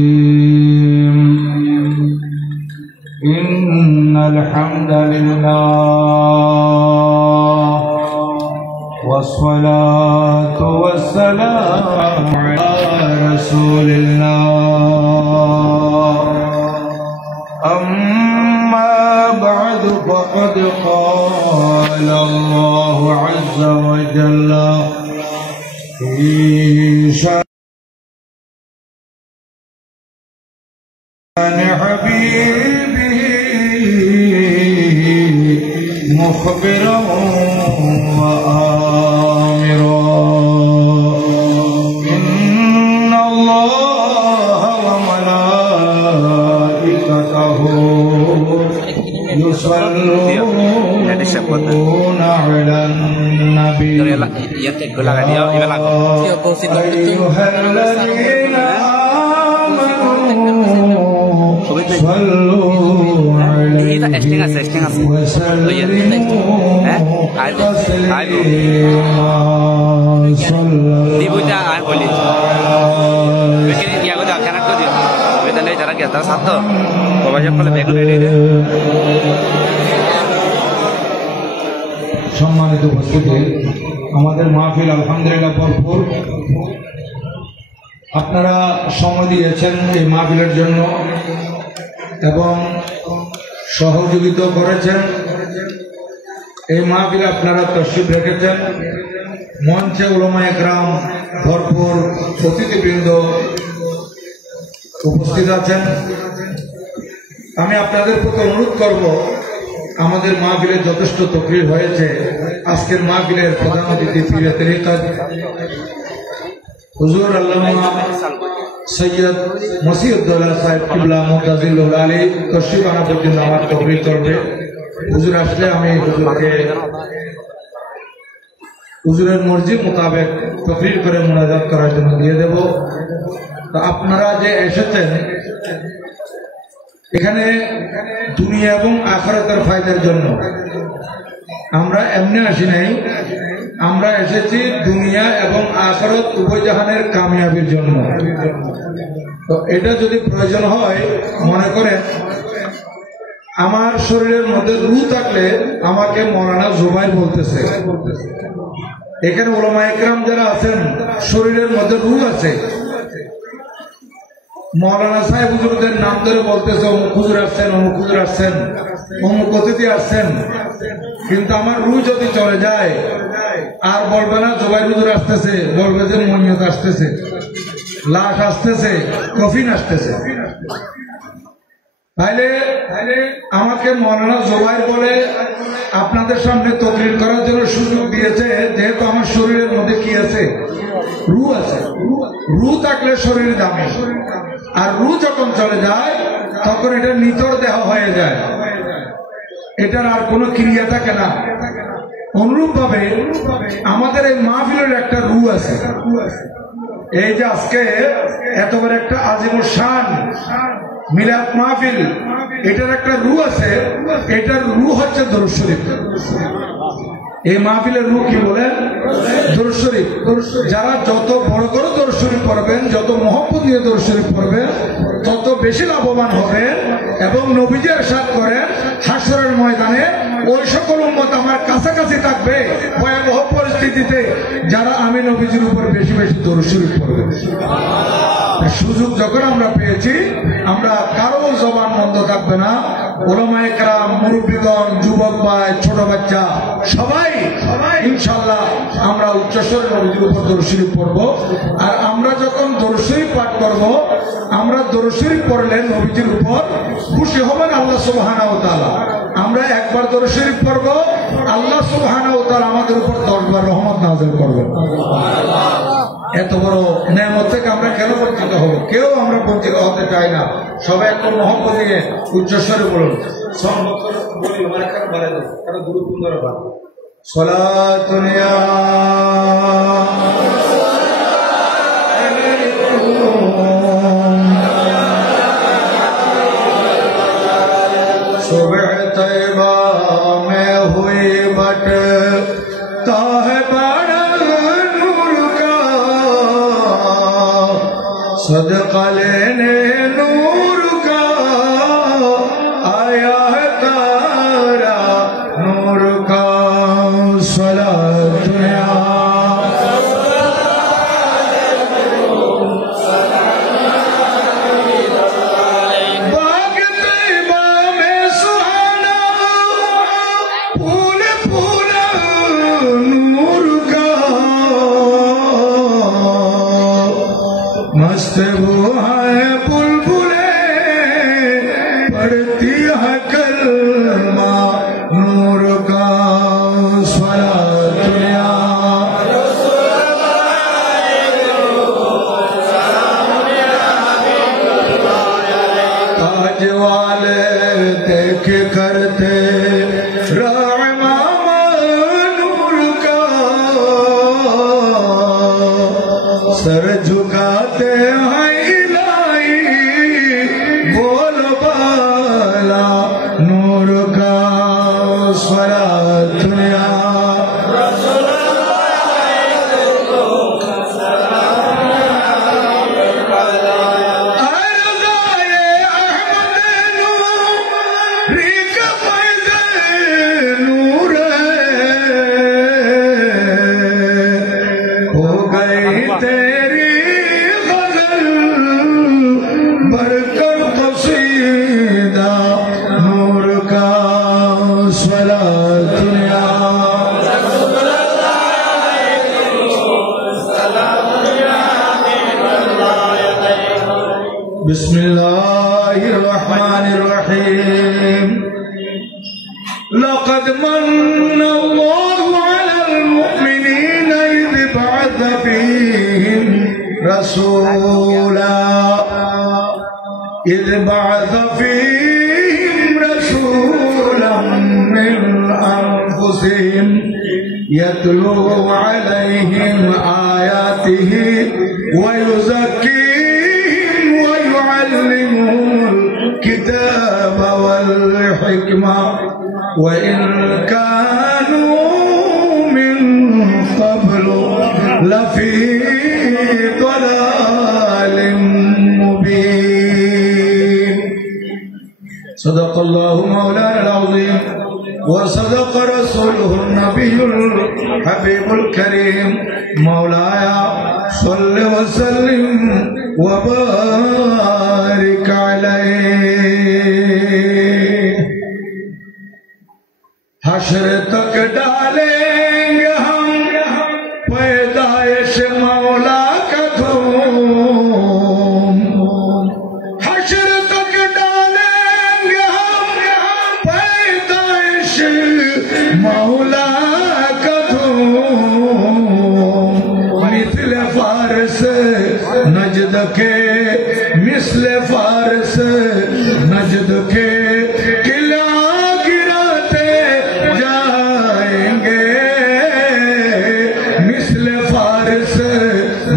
إن الحمد لله والصلاة والسلام على رسول الله. أما بعد فقد قال الله عز وجل في شأن حبيبه مخبرا يصلون على النبي أيها الذين آمنوا صلوا عليه وسلموا দিবুটা আর বলি বেকিনি দিয়া গো জানা কো দিও বেদনে যারা গেতা সাত বাবা সকলে বেগুন রেডি সম্মানিত উপস্থিতি, আমাদের মাহফিল আলহামদুলিল্লাহ ভরপুর। আপনারা সময় দিয়েছেন এই মাহফিলের জন্য এবং সহযোগিতা করেছেন। এই মাহফিলে আপনারা তশরিফ রেখেছেন। মঞ্চে উলামায়ে কেরাম ভরপুর, অতিথিবৃন্দ উপস্থিত আছেন। আমি আপনাদের প্রতি অনুরোধ করব, আমাদের মাহফিলে যথেষ্ট তকরির হয়েছে। আজকের মাহফিলের প্রধান অতিথি পীরে তরিকত হুজুর আল্লামা সৈয়দ মসিউদ্দৌলা সাহেব কিবলা মুতাজিলুল আলী তশরিফ আনা পর্যন্ত আমার তকরির করবে। হুজুর আসলে আমি হুজুরকে হুজুরের মর্জি মোতাবেক তকরির করে মুনাজাত করার জন্য দিয়ে দেব। তো আপনারা যে এসেছেন এখানে দুনিয়া এবং আখিরাতের ফায়দার জন্য, আমরা এমনি আসি নাই, আমরা এসেছি দুনিয়া এবং আখিরাত উভয় জাহানের কামিয়াবির জন্য। তো এটা যদি প্রয়োজন হয়, মনে করেন আমার শরীরের মধ্যে রূহ থাকলে আমাকে মৌলানা জুবাইর বলতেছে। এখানে উলামায়ে কেরাম যারা আছেন শরীরের মধ্যে রূহ আছে, মৌলানা সাহেব হুজুরদের নাম ধরে বলতেছে অমুক হুজুর আসছেন, অমুক হুজুর আসছেন, অমুক অতিথি আসছেন। কিন্তু আমার রূহ যদি চলে যায় আর বলবে না জুবাইর হুজুর আসতেছে, বলবে যে মনিয়ত আসতেছে, লাশ আসতেছে, কফিন আসতেছে। তাইলে আমাকে মৌলানা জুবাইর বলে আপনাদের সামনে তকরির করার জন্য সুযোগ দিয়েছে, যেহেতু আমার শরীরের মধ্যে কি আছে? রূহ আছে। রূহ থাকলে শরীর দামি, আর রূহ যখন চলে যায় তখন এটা নিতর দেহ হয়ে যায়, এটার আর কোনো ক্রিয়া থাকে না। অনুরূপ ভাবে আমাদের এই মাহফিলের একটা রূহ আছে। এই যে আজকে এত বড় একটা আজিমুল শান মিলাদ মাহফিল, এটার একটা রূহ আছে। এটার রূহ হচ্ছে দরুদ শরীফ। এই মাহফিলের রূহ কি বলেন? দরুদ শরীফ। যারা যত বড় বড় দরুদ শরীফ পড়বেন, যত মহব্বত নিয়ে দরুদ শরীফ পড়বেন, তত বেশি লাভবান হবেন। এবং নবীজি ইরশাদ করেন হাশরের ময়দানে ওই সকল উম্মত আমার কাছাকাছি থাকবে ভয়াবহ পরিস্থিতিতে, যারা আমি নবীজির উপর বেশি বেশি দরুদ শরীফ পড়বে। সুযোগ যখন আমরা পেয়েছি, আমরা কারো জবান বন্ধ থাকবে না। উলামায়ে কেরাম, মুরব্বীগণ, যুবক ভাই, ছোট বাচ্চা সবাই ইনশাআল্লাহ আমরা উচ্চস্বরে নবীজির উপর দরুদ শরীফ পড়ব। আর আমরা যখন দরুদ শরীফ পাঠ করব, আমরা দরুদ শরীফ পড়লে নবীজির উপর খুশি হবেন আল্লাহ সুবহানাহু ওয়া তাআলা। আমরা একবার দরুদ শরীফ পড়ব, আল্লাহ সুবহানাহু ওয়া তাআলা আমাদের উপর 10 বার রহমত নাযিল করবেন। এত বড় নেয়ামত থেকে আমরা কেন বঞ্চিত হব? কেউ আমরা বঞ্চিত হতে চাই না। সবাই একটু মহব্বত নিয়ে উচ্চস্বরে বলুন। সালাতুন ইয়া सुबह तैबा में हुई बटता है बड़ा नूर का, सदका लेने नूर का आया है तारा नूर का। सलात मस्त वो है पुल गई तेरी गजल बरकर कसीदा नूर का स्वला दुनिया बिस्मिल्लाहिर्रहमानिर्रहीम लक़द मन्ना अल्लाहु अलल मुअमिनीना इज़ बअथ फ़ीहिम रसूला मिन अनफुसिहिम यतलू अलैहिम आयातिही व युज़क्कीहिम व युअल्लिमुहुमुल किताब वल हिकमा व इन कानू मिन क़ब्लु लफ़ी ضلال مبين صدق الله مولانا العظيم وصدق رسوله النبي الحبيب الكريم مولاي صل وسلم وبارك عليه حشر تک ڈالیں ہم پیدائش مولا کا دھوم حشر تک ڈالیں گے ہم پیدائش مولا کا دھوم مثل فارس نجد کے مثل فارس نجد کے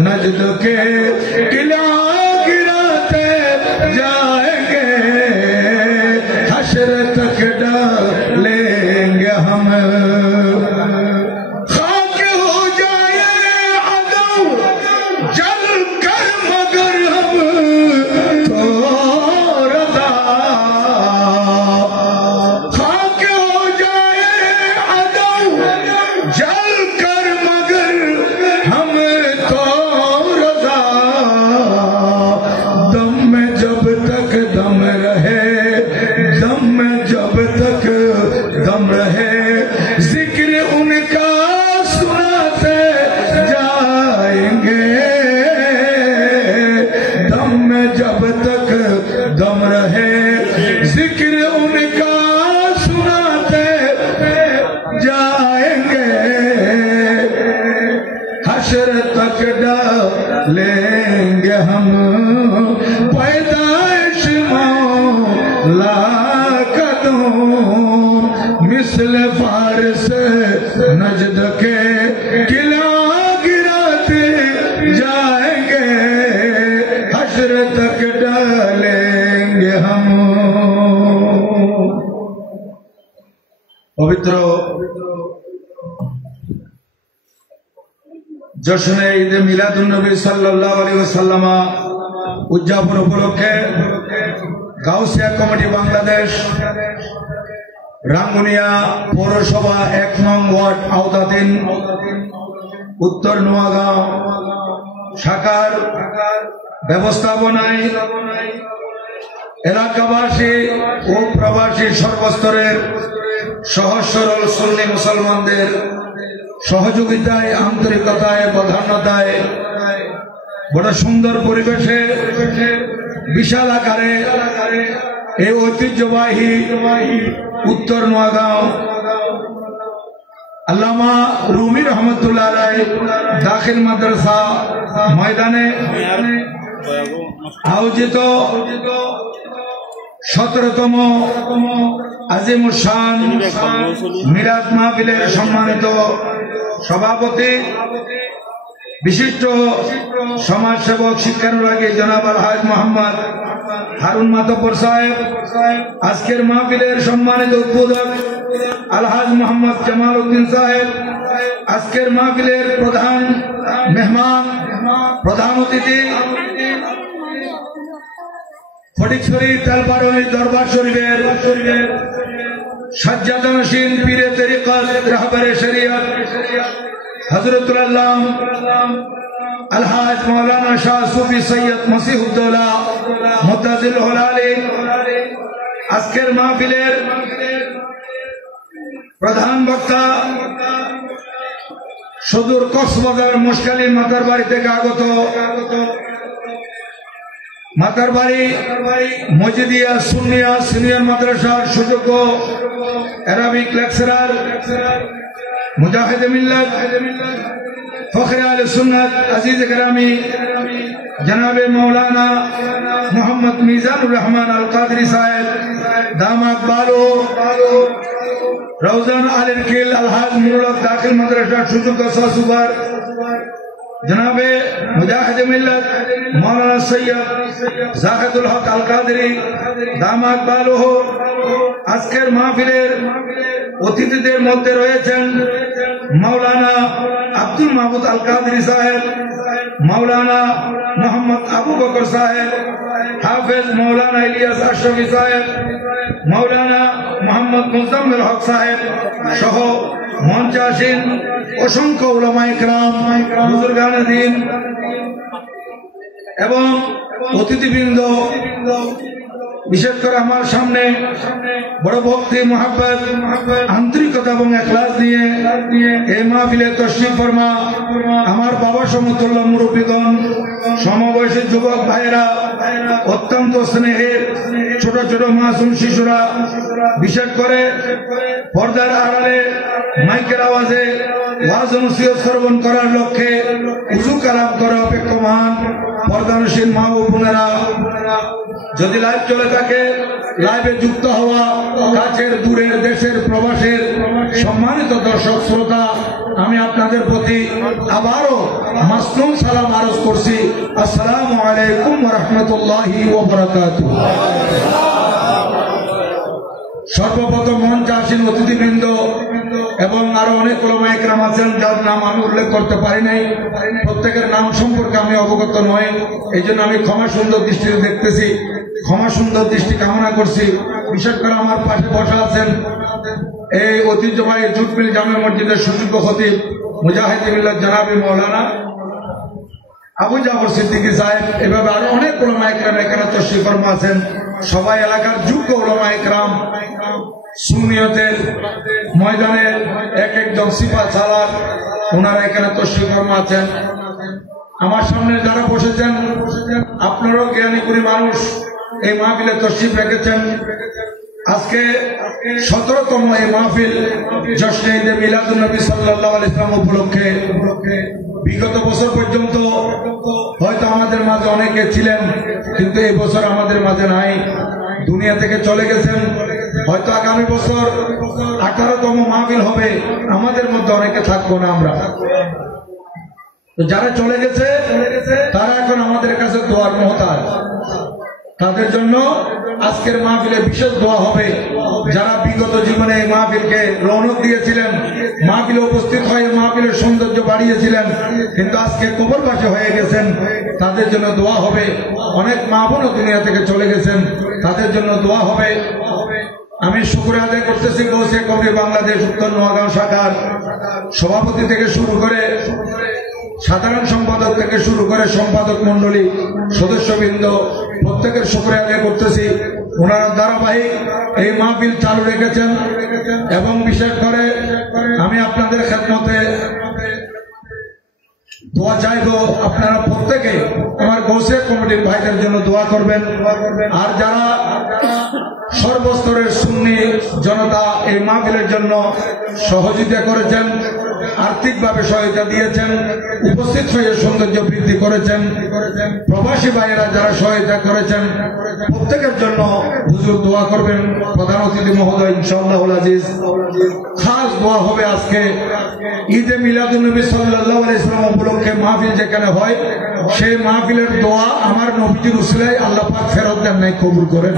نجد کے قلعہ گراتے جائیں گے حشر تک ڈالیں گے ہم خاک ہو جائے عدو جل کر مگر ہم تو رضا خاک ہو جائے عدو جل کر مگر ہم دم رہے ذکر ان کا سناتے جائیں گے دم میں جب تک دم رہے ذکر ان کا سناتے جائیں گے حشر تک ڈالیں گے ہم پیدائش مولا کا دھوم مثل فارس نجد کے قلعہ گراتے جائیں گے حشر تک ڈالیں گے ہم پوتر জশ্নে ঈদে মিলাদুন্নবী সাল্লাল্লাহু আলাইহি ওয়াসাল্লাম উদযাপন উপলক্ষে গাউসিয়া কমিটি বাংলাদেশ রাঙ্গুনিয়া পৌরসভা ১ নং ওয়ার্ড আওতাধীন উত্তর নোয়াগাঁও শাখার ব্যবস্থাপনায় এলাকাবাসী ও প্রবাসী সর্বস্তরের সহজ সরল সুন্নি মুসলমানদের সহযোগিতায় আন্তরিকতায় প্রাধান্যতায় বড় সুন্দর পরিবেশে বিশাল আকারে এই ঐতিহ্যবাহী উত্তর নোয়াগাঁও আল্লামা রুমি রহমতুল্লাহ আলাইহি দাখিল মাদ্রাসা ময়দানে আয়োজিত 17তম আজিমুশান মিলাদ মাহফিলের সম্মানিত সভাপতি বিশিষ্ট সমাজসেবক শিক্ষানুরাগী জনাব আলহাজ মোহাম্মদ হারুন মাতব্বর সাহেব, আজকের মাহফিলের সম্মানিত উদ্বোধক আলহাজ মোহাম্মদ জামাল উদ্দিন সাহেব, আজকের মাহফিলের প্রধান মেহমান প্রধান অতিথি ফটিকছড়ি তেলপাড়ি দরবার শরীফের সাজ্জাদানশীন পীরে তরিকত রাহবারে শরিয়ত হযরতুল আল্লাহ আলহাজ মৌলানা শাহ সুফি সৈয়দ মসিহুদ্দৌলা মুতাজিল হোলালি আজকের মাহফিলের প্রধান বক্তা সুদূর কক্সবাজার মুশকালী মাতার বাড়ি থেকে আগত মাতার বাড়ি মজিদিয়া সুন্নিয়া সিনিয়র মাদ্রাসার সুযোগ্য অ্যারাবিক লেকচারার মুজাহিদ মিল্লাত ফখরে আহলে সুন্নাত আজিজ গ্রামী জনাবে মৌলানা মোহাম্মদ মিজানুর রহমান আল কাদরি সাহেব দামাত বালো রওজান আলীর কিল আলহাজ নুরুল দাখিল মাদ্রাসার সুযোগ্য সহসুবার জনাবে মুজাহিদ মিল্লাত মৌলানা সৈয়দ জাহিদুল হক আল কাদরি দামাত বালো আজকের মাহফিলের অতিথিদের মধ্যে রয়েছেন মৌলানা আব্দুল মাহমুদ আল কাদরি সাহেব, মৌলানা মোহাম্মদ আবু বকর সাহেব, হাফেজ মৌলানা ইলিয়াস আশরাফি সাহেব, মৌলানা মোহাম্মদ মুজাম্মেল হক সাহেব সহ মঞ্চে আসেন অসংখ্য উলামায়ে কেরাম, বুজুর্গানে দ্বীন এবং অতিথিবৃন্দ। বিশেষ করে আমার সামনে বড় ভক্তি মহাব্বত আন্তরিকতা এবং এখলাস নিয়ে এই মাহফিলে তশরিফ ফরমা আমার বাবা সমতুল্য মুরব্বীগণ, সমবয়সী যুবক ভাইয়েরা, অত্যন্ত স্নেহের ছোট ছোট মাসুম শিশুরা, বিশেষ করে পর্দার আড়ালে মাইকের আওয়াজে ওয়াজ নসিহত শ্রবণ করার লক্ষ্যে উজু কালাম করে অপেক্ষমান পর্দানশীল মা ও বোনেরা, যদি লাইভ চলে থাকে লাইভে যুক্ত হওয়া কাছের দূরের দেশের প্রবাসের সম্মানিত দর্শক শ্রোতা, আমি আপনাদের প্রতি আবারও মাসনুন সালাম আরজ করছি। আসসালামু আলাইকুম ওয়া রাহমাতুল্লাহি ওয়া বারাকাতুহু। সর্বপ্রথম মঞ্চে আসেন অতিথিবৃন্দ এবং আরো অনেক ওলামায়ে কেরাম আছেন যার নাম আমি উল্লেখ করতে পারি নাই। প্রত্যেকের নাম সম্পর্কে আমি অবগত নই, এই জন্য আমি ক্ষমা সুন্দর দৃষ্টিতে দেখতেছি, ক্ষমা সুন্দর দৃষ্টি কামনা করছি। বিশেষ করে আমার পাশে বসা আছেন এই ঐতিহ্যবাহী জুটমিল জামে মসজিদের সুযোগ্য খতিব মুজাহিদ মিল্লাত জনাবে মৌলানা আবু জাফর সিদ্দিকী সাহেব, এভাবে আরো অনেক ওলামায়ে কেরাম এখানে তশরিফ ফরমা আছেন। সবাই এলাকার যোগ্য ওলামায়ে কেরাম, সুন্নিয়তের ময়দানের এক একজন সিপা সালার, ওনারা এখানে তশরিফ ফরমা আছেন। আমার সামনে যারা বসেছেন আপনারাও জ্ঞানী গুণী মানুষ, এই মাহফিলে তশরিফ রেখেছেন। আজকে 17তম এই মাহফিল জশ্নে ঈদে মিলাদুন নবী সাল্লাল্লাহু আলাইহি ওয়াসাল্লাম উপলক্ষে। বিগত বছর পর্যন্ত হয়তো আমাদের মাঝে অনেকে ছিলেন, কিন্তু এই বছর আমাদের মাঝে নাই, দুনিয়া থেকে চলে গেছেন। হয়তো আগামী বছর 18তম মাহফিল হবে, আমাদের মধ্যে অনেকে থাকবো না আমরা। যারা চলে গেছে তারা এখন আমাদের কাছে দোয়ার মুহতাজ, তাদের জন্য আজকের মাহফিলে বিশেষ দোয়া হবে। যারা বিগত জীবনে এই মাহফিলকে রৌনক দিয়েছিলেন, মাহফিলে উপস্থিত হয়ে মাহফিলের সৌন্দর্য বাড়িয়েছিলেন, কিন্তু আজকে কবরবাসী হয়ে গেছেন, তাদের জন্য দোয়া হবে। অনেক মা বোনও দুনিয়া থেকে চলে গেছেন, তাদের জন্য দোয়া হবে। আমি শুকরিয়া আদায় করতেছি গৌসিয়া কমিটি বাংলাদেশ উত্তর নোয়াগাঁও শাখার সভাপতি থেকে শুরু করে সাধারণ সম্পাদক থেকে শুরু করে সম্পাদক মন্ডলী, সদস্যবৃন্দ, প্রত্যেকের শুকরিয়া আদায় করতেছি। ওনারা ধারাবাহিক এই মাহফিল চালু রেখেছেন এবং বিশেষ করে আমি আপনাদের খেদমতে দোয়া চাইব, আপনারা প্রত্যেকে আমার গৌসিয়া কমিটির ভাইদের জন্য দোয়া করবেন। আর যারা সর্বস্তরের সুন্নি জনতা এই মাহফিলের জন্য সহযোগিতা করেছেন, আর্থিকভাবে সহায়তা দিয়েছেন, উপস্থিত হয়ে সৌন্দর্য বৃদ্ধি করেছেন, প্রবাসী ভাইয়েরা যারা সহায়তা করেছেন, প্রত্যেকের জন্য হুজুর দোয়া করবেন। প্রধান অতিথি মহোদয় ইনশাআল্লাহুল আজিজ খাস দোয়া হবে। আজকে ঈদে মিলাদুন নবী সাল্লাল্লাহু আলাইহি ওয়াসাল্লাম উপলক্ষে মাহফিল যেখানে হয়, সেই মাহফিলের দোয়া আমার নবীজির উসিলায় আল্লাহ পাক ফেরত দেন নাই, কবুল করেন।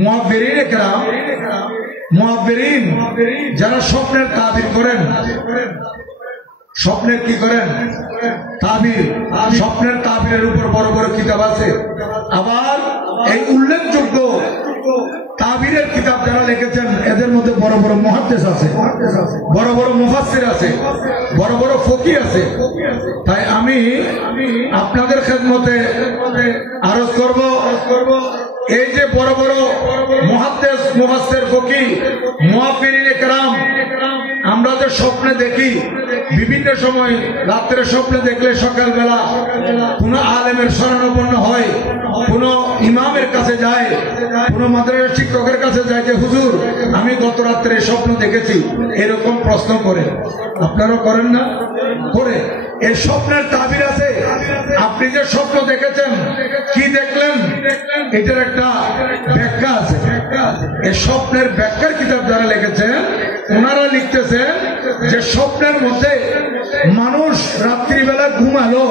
মুআব্বিরিন কেরাম, মুআব্বিরিন যারা স্বপ্নের তাবির করেন, স্বপ্নের কি করেন? তাবির। স্বপ্নের তাবিরের উপর বড় বড় কিতাব আছে। আবার এই উল্লেখযোগ্য তাবিরের কিতাব যারা লিখেছেন এদের মধ্যে বড় বড় মুহাদ্দিস আছে, বড় বড় মুফাসসির আছে, বড় বড় ফকি আছে। তাই আমি আপনাদের খেদমতে আরজ করব, এই যে বড় বড় মুহাদ্দিস মুফাসসির ফকি মুআফিরিনে কেরাম আমরা যে স্বপ্নে দেখি, বিভিন্ন সময় রাত্রে স্বপ্নে দেখলে সকালবেলা কোন আলেমের শরণাপন্ন হয়, কোন ইমামের কাছে যায়, কোন মাদ্রাসার শিক্ষকের কাছে যায় যে হুজুর আমি গত রাত্রে স্বপ্ন দেখেছি, এরকম প্রশ্ন করে। আপনারা করেন না? করে। এই স্বপ্নের তাবির আছে। আপনি যে স্বপ্ন দেখেছেন, কি দেখলেন, এটার একটা ব্যাখ্যা আছে। এই স্বপ্নের ব্যাখ্যার কিতাব যারা লিখেছেন ওনারা লিখতেছেন যে স্বপ্নের মধ্যে মানুষ রাত্রিবেলা ঘুমালো,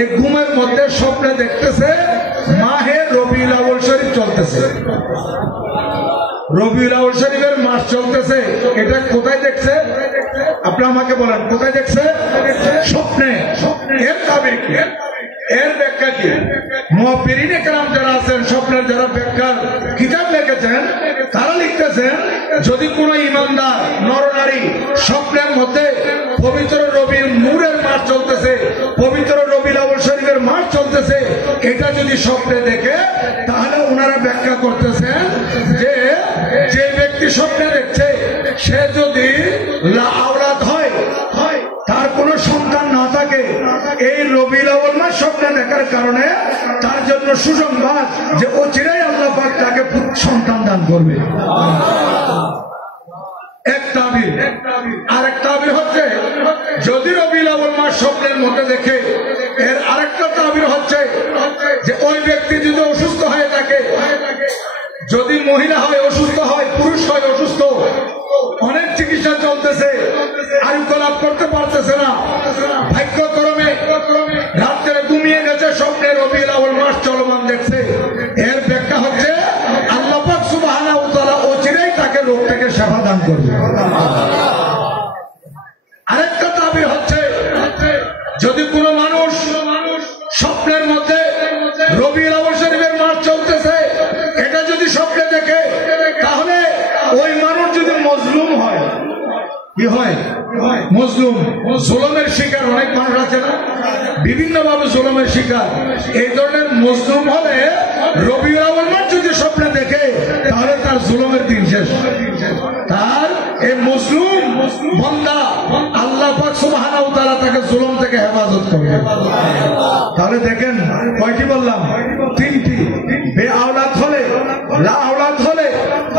এই ঘুমের মধ্যে স্বপ্নে দেখতেছে মাহে রবিউল আউয়াল শরীফ চলতেছে, রবিউল আউয়াল শরীফের মাস চলতেছে। এটা কোথায় দেখছে? আপনি আমাকে বলেন কোথায় দেখছে? স্বপ্নে। এর তাবির কি? এর ব্যাখ্যা কি? মুআফিরিনে কেরাম যারা আছেন, স্বপ্নের যারা ব্যাখ্যার কিতাব লিখেছেন, তারা লিখতেছেন যদি কোন ইমানদার নরনারী স্বপ্নের মধ্যে পবিত্র রবির নূরের মাস চলতেছে, পবিত্র রবিউল আউয়াল শরীফের মাস চলতেছে, এটা যদি স্বপ্নে দেখে, তাহলে ওনারা ব্যাখ্যা করতেছেন যে যে ব্যক্তি স্বপ্নে দেখছে সে যদি লা আওলাদ হয়, তার কোন সন্তান না থাকে, এই রবিউল আউয়াল মাস স্বপ্নে দেখার কারণে তার জন্য সুসংবাদ যে অচিরেই আল্লাহ পাক তাকে সন্তান দান করবে। এক তাবির। আরেক তাবির হচ্ছে যদি রবিউল আউয়াল মাস স্বপ্নের মধ্যে দেখে, এর আরেকটা তাবির হচ্ছে যে ওই ব্যক্তি যদি অসুস্থ হয়ে থাকে, যদি মহিলা হয় অসুস্থ হয়, পুরুষ হয় অসুস্থ, অনেক চিকিৎসা চলতেছে, আরোগ্য লাভ করতে পারতেছে না, ভাগ্যক্রমে রাত্রে ঘুমিয়ে গেছে, স্বপ্নে রবিউল আউয়াল মাস চলমান দেখছে, এর ব্যাখ্যা হচ্ছে আল্লাহ পাক সুবহানাহু ওয়া তাআলা অচিরেই তাকে রোগ থেকে সেবা দান করবে। আরেকটা তাবির হচ্ছে যদি কোনো মানুষ স্বপ্নের মধ্যে রবিউল আউয়াল শরীফের মাস চলতেছে, এটা যদি স্বপ্নে দেখে, তাহলে ওই মানুষ যদি মজলুম হয়, কি হয়? মজলুম, জুলুমের শিকার অনেক মানুষ আছে না, বিভিন্ন ভাবে জুলুমের শিকার, এই ধরনের মজলুম হলে রবিউল আউয়াল মাস যদি স্বপ্নে দেখে, তাহলে তার জুলুমের দিন শেষ। তার এই মজলুম বান্দা আল্লাহ পাক সুবহানাহু ওয়া তাআলা তাকে জুলুম থেকে হেফাজত করবে। তাহলে দেখেন কয়টি বললাম? তিনটি। বে আওলাদ হলে, লা আওলাদ হলে,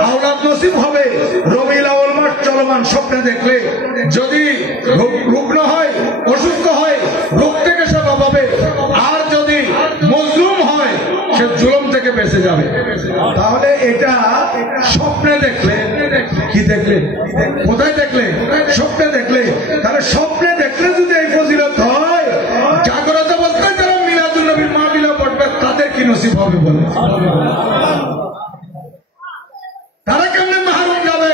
আওলাদ নসিব হবে রবিউল আউয়াল মাস চলমান স্বপ্নে দেখলে। যদি রুগ্ন হয়, অসুস্থ হয়, রোগ থেকে সেবা পাবে। আর যদি মজলুম হয়, সে জুলুম থেকে বেঁচে যাবে। তাহলে এটা স্বপ্নে দেখলে। কি দেখলে? কোথায় দেখলে? স্বপ্নে দেখলে। তাহলে স্বপ্নে দেখলে যদি এই ফজিলত হয়, জাগ্রত অবস্থায় যারা মিলাদুন নবীর মাহফিলে পড়বে তাদের কি নসিব হবে বলে? তারা কেমনে মাহরুম যাবে?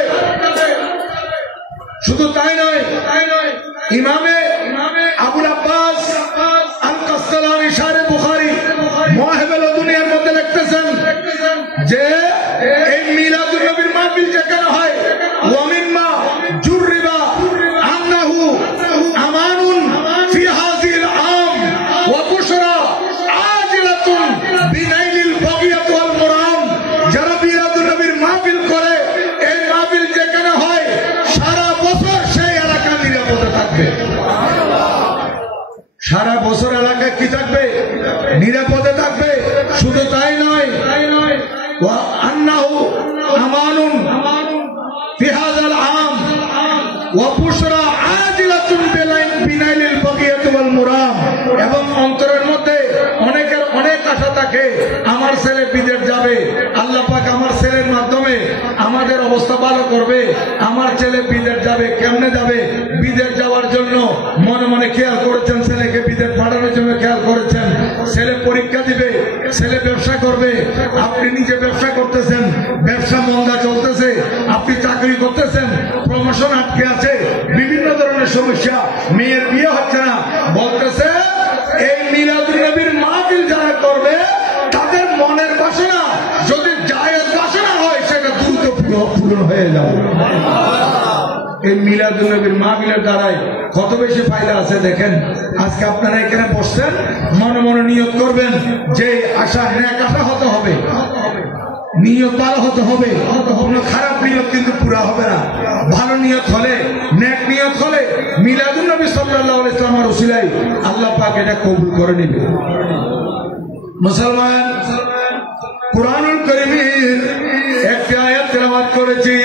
শুধু তাই নয়, ইমামে আবুল আব্বাস আল কাসতালানি শারে বুখারী মুওয়াহিবুল দুনিয়ার মধ্যে লিখতেছেন যে এই মিলাদুন নবীর মাহফিল যেখানে হয়, ওয়া মিম্মা জুররিবা আন্নাহু আমানুন ফি হাযিল আম ওয়া বুশরা আজিলাতুন বিনাইলিল বাগিয়াত ওয়াল মুরাম। যারা মিলাদুন নবীর মাহফিল করে, এই মাহফিল যেখানে হয় সারা বছর সেই এলাকা নিরাপদে থাকবে। সারা বছর এলাকায় কি থাকবে? নিরাপদে থাকবে। শুধু তাই নয়, আন্নাহু আমানুন ফি হাযাল আম ওয়া বুশরা আজিলাতুন বিনাইলিল বাগিয়াত ওয়াল মুরাম। এবং অন্তরের মধ্যে অনেকের অনেক আশা থাকে, আমার ছেলে বিদেশ যাবে, আল্লাহ পাক আমার ছেলের মাধ্যমে আমাদের অবস্থা ভালো করবে। আমার ছেলে বিদেশ যাবে, কেমনে যাবে? বিদেশ যাওয়ার জন্য মনে মনে খেয়াল করেছেন, ছেলেকে বিদেশ পাঠানোর জন্য খেয়াল করেছেন। ছেলে পরীক্ষা দিবে, ছেলে ব্যবসা করবে, আপনি নিজে ব্যবসা করতেছেন, ব্যবসা মন্দা চলতেছে, আপনি চাকরি করতেছেন, প্রমোশন আটকে আছে, বিভিন্ন ধরনের সমস্যা, মেয়ের বিয়ে হচ্ছে না। বলতেছে এই মিলাদুন নবীর মাহফিল যারা করবে, তাদের মনের বাসনা যদি জায়েজ বাসনা হয়, এই মিলাদুন নবীর মাহফিলের দ্বারাই কত বেশি ফায়দা আছে দেখেন। আজকে আপনারা এখানে বসছেন, মনে মনে নিয়ত করবেন যে আশা নেক আশা হতে হবে, নিয়ত ভালো হতে হবে, কোনো খারাপ নিয়ত কিন্তু পুরা হবে না। ভালো নিয়ত হলে, নেক নিয়ত হলে মিলাদুন নবী সাল্লাল্লাহু আলাইহি ওয়াসাল্লামের ওসিলায় আল্লাহ পাক এটা কবুল করে নেবে। মুসলমান, কুরআনুল কারীমের একটি আয়াত তেলাওয়াত করেছি,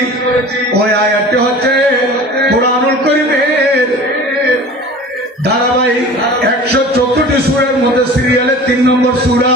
ওই আয়াতটি হচ্ছে কুরআনুল কারীমের ধারাবাহিক 114টি সূরার মধ্যে সিরিয়ালের 3 নম্বর সূরা।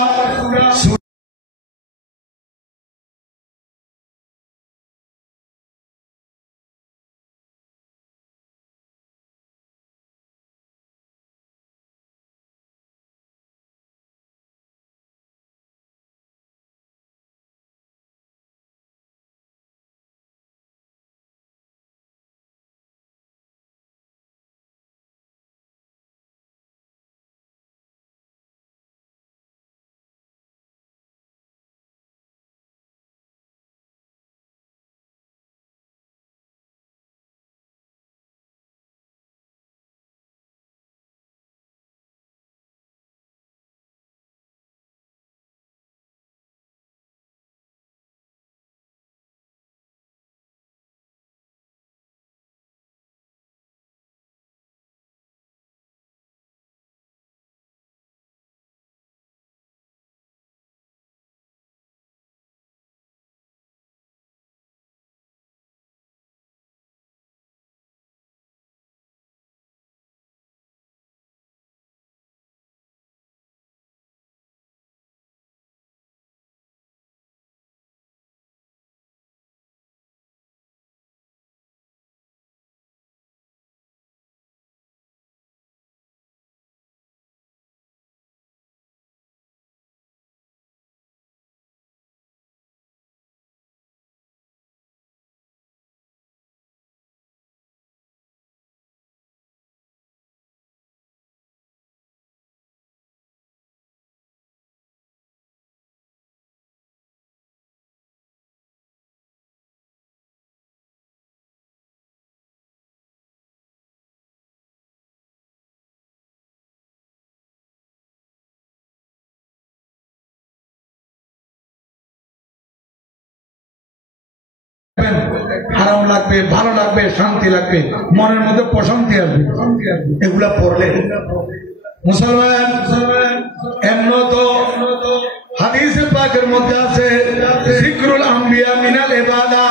আরাম লাগবে, ভালো লাগবে, শান্তি লাগবে, মনের মধ্যে প্রশান্তি আসবে এগুলা পড়লে। মুসলমান, এমনত হাদিসে পাকের মধ্যে আছে যিকরুল আম্বিয়া মিনাল ইবাদা।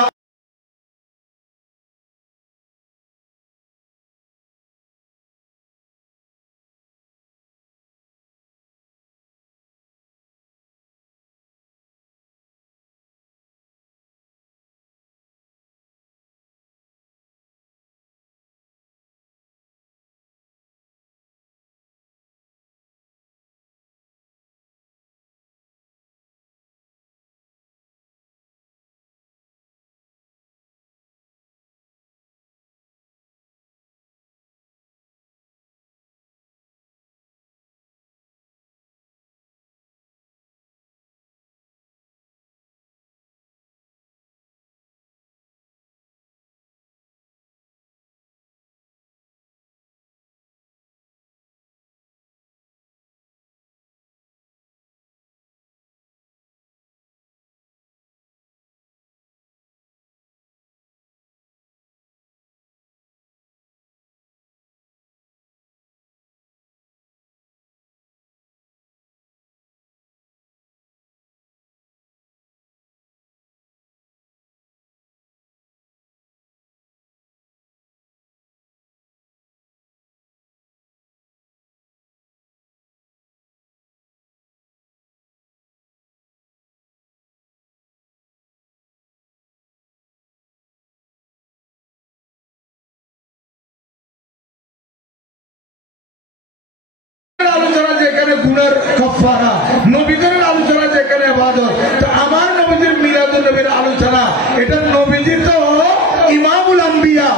আলোচনা যেখানে গুনার কাফারা, নবীদের আলোচনা যেখানে ইবাদত, তো আমার নবীর মিলাদুন নবীর আলোচনা, এটা নবীজি তো ইমামুল আম্বিয়া,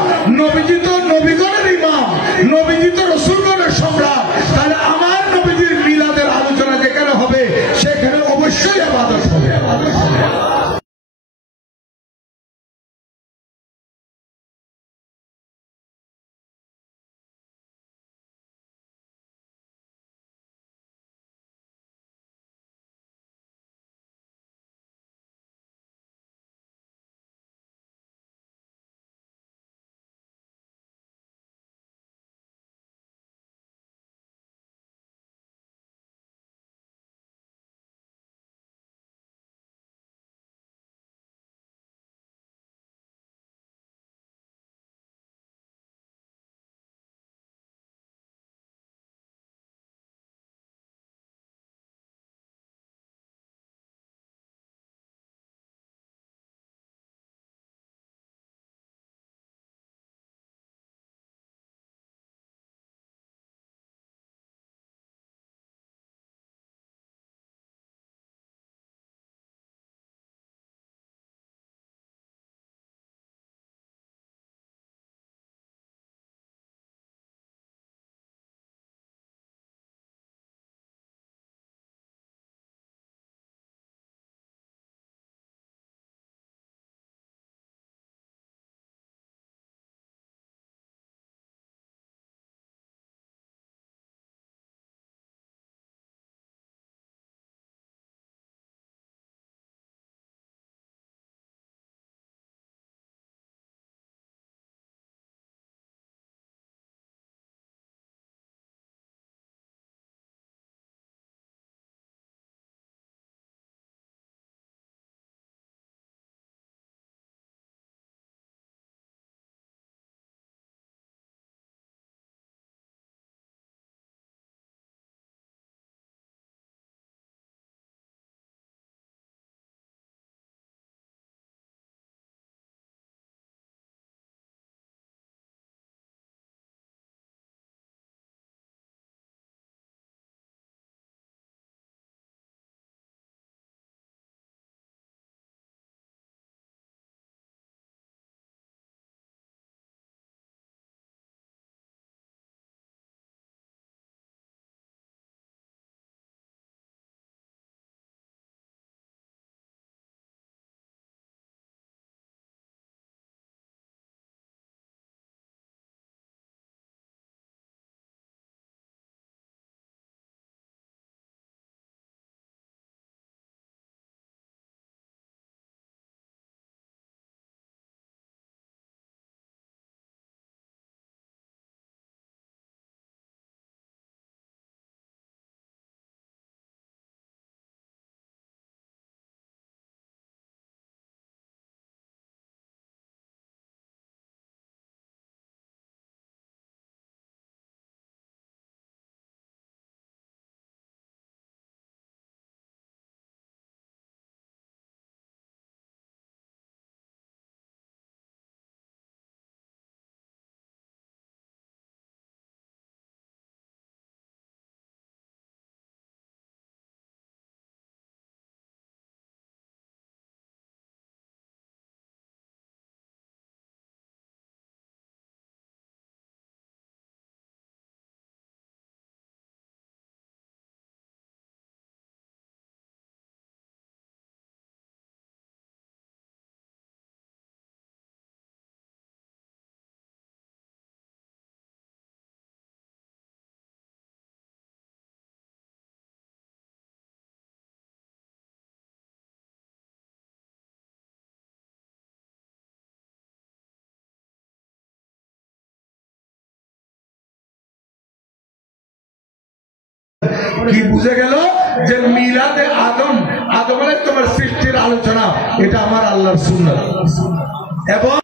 নবীজি তো নবীগণের ইমাম, নবীজি তো রাসূলগণের সম্রাট, তাহলে আমার নবীর মিলাদের আলোচনা যেখানে হবে সেখানে অবশ্যই ইবাদত হবে। কি বুঝে গেল যে মিলাদে আদম আলাইহিস সালামের সৃষ্টির আলোচনা এটা আমার আল্লাহর সুন্নাত এবং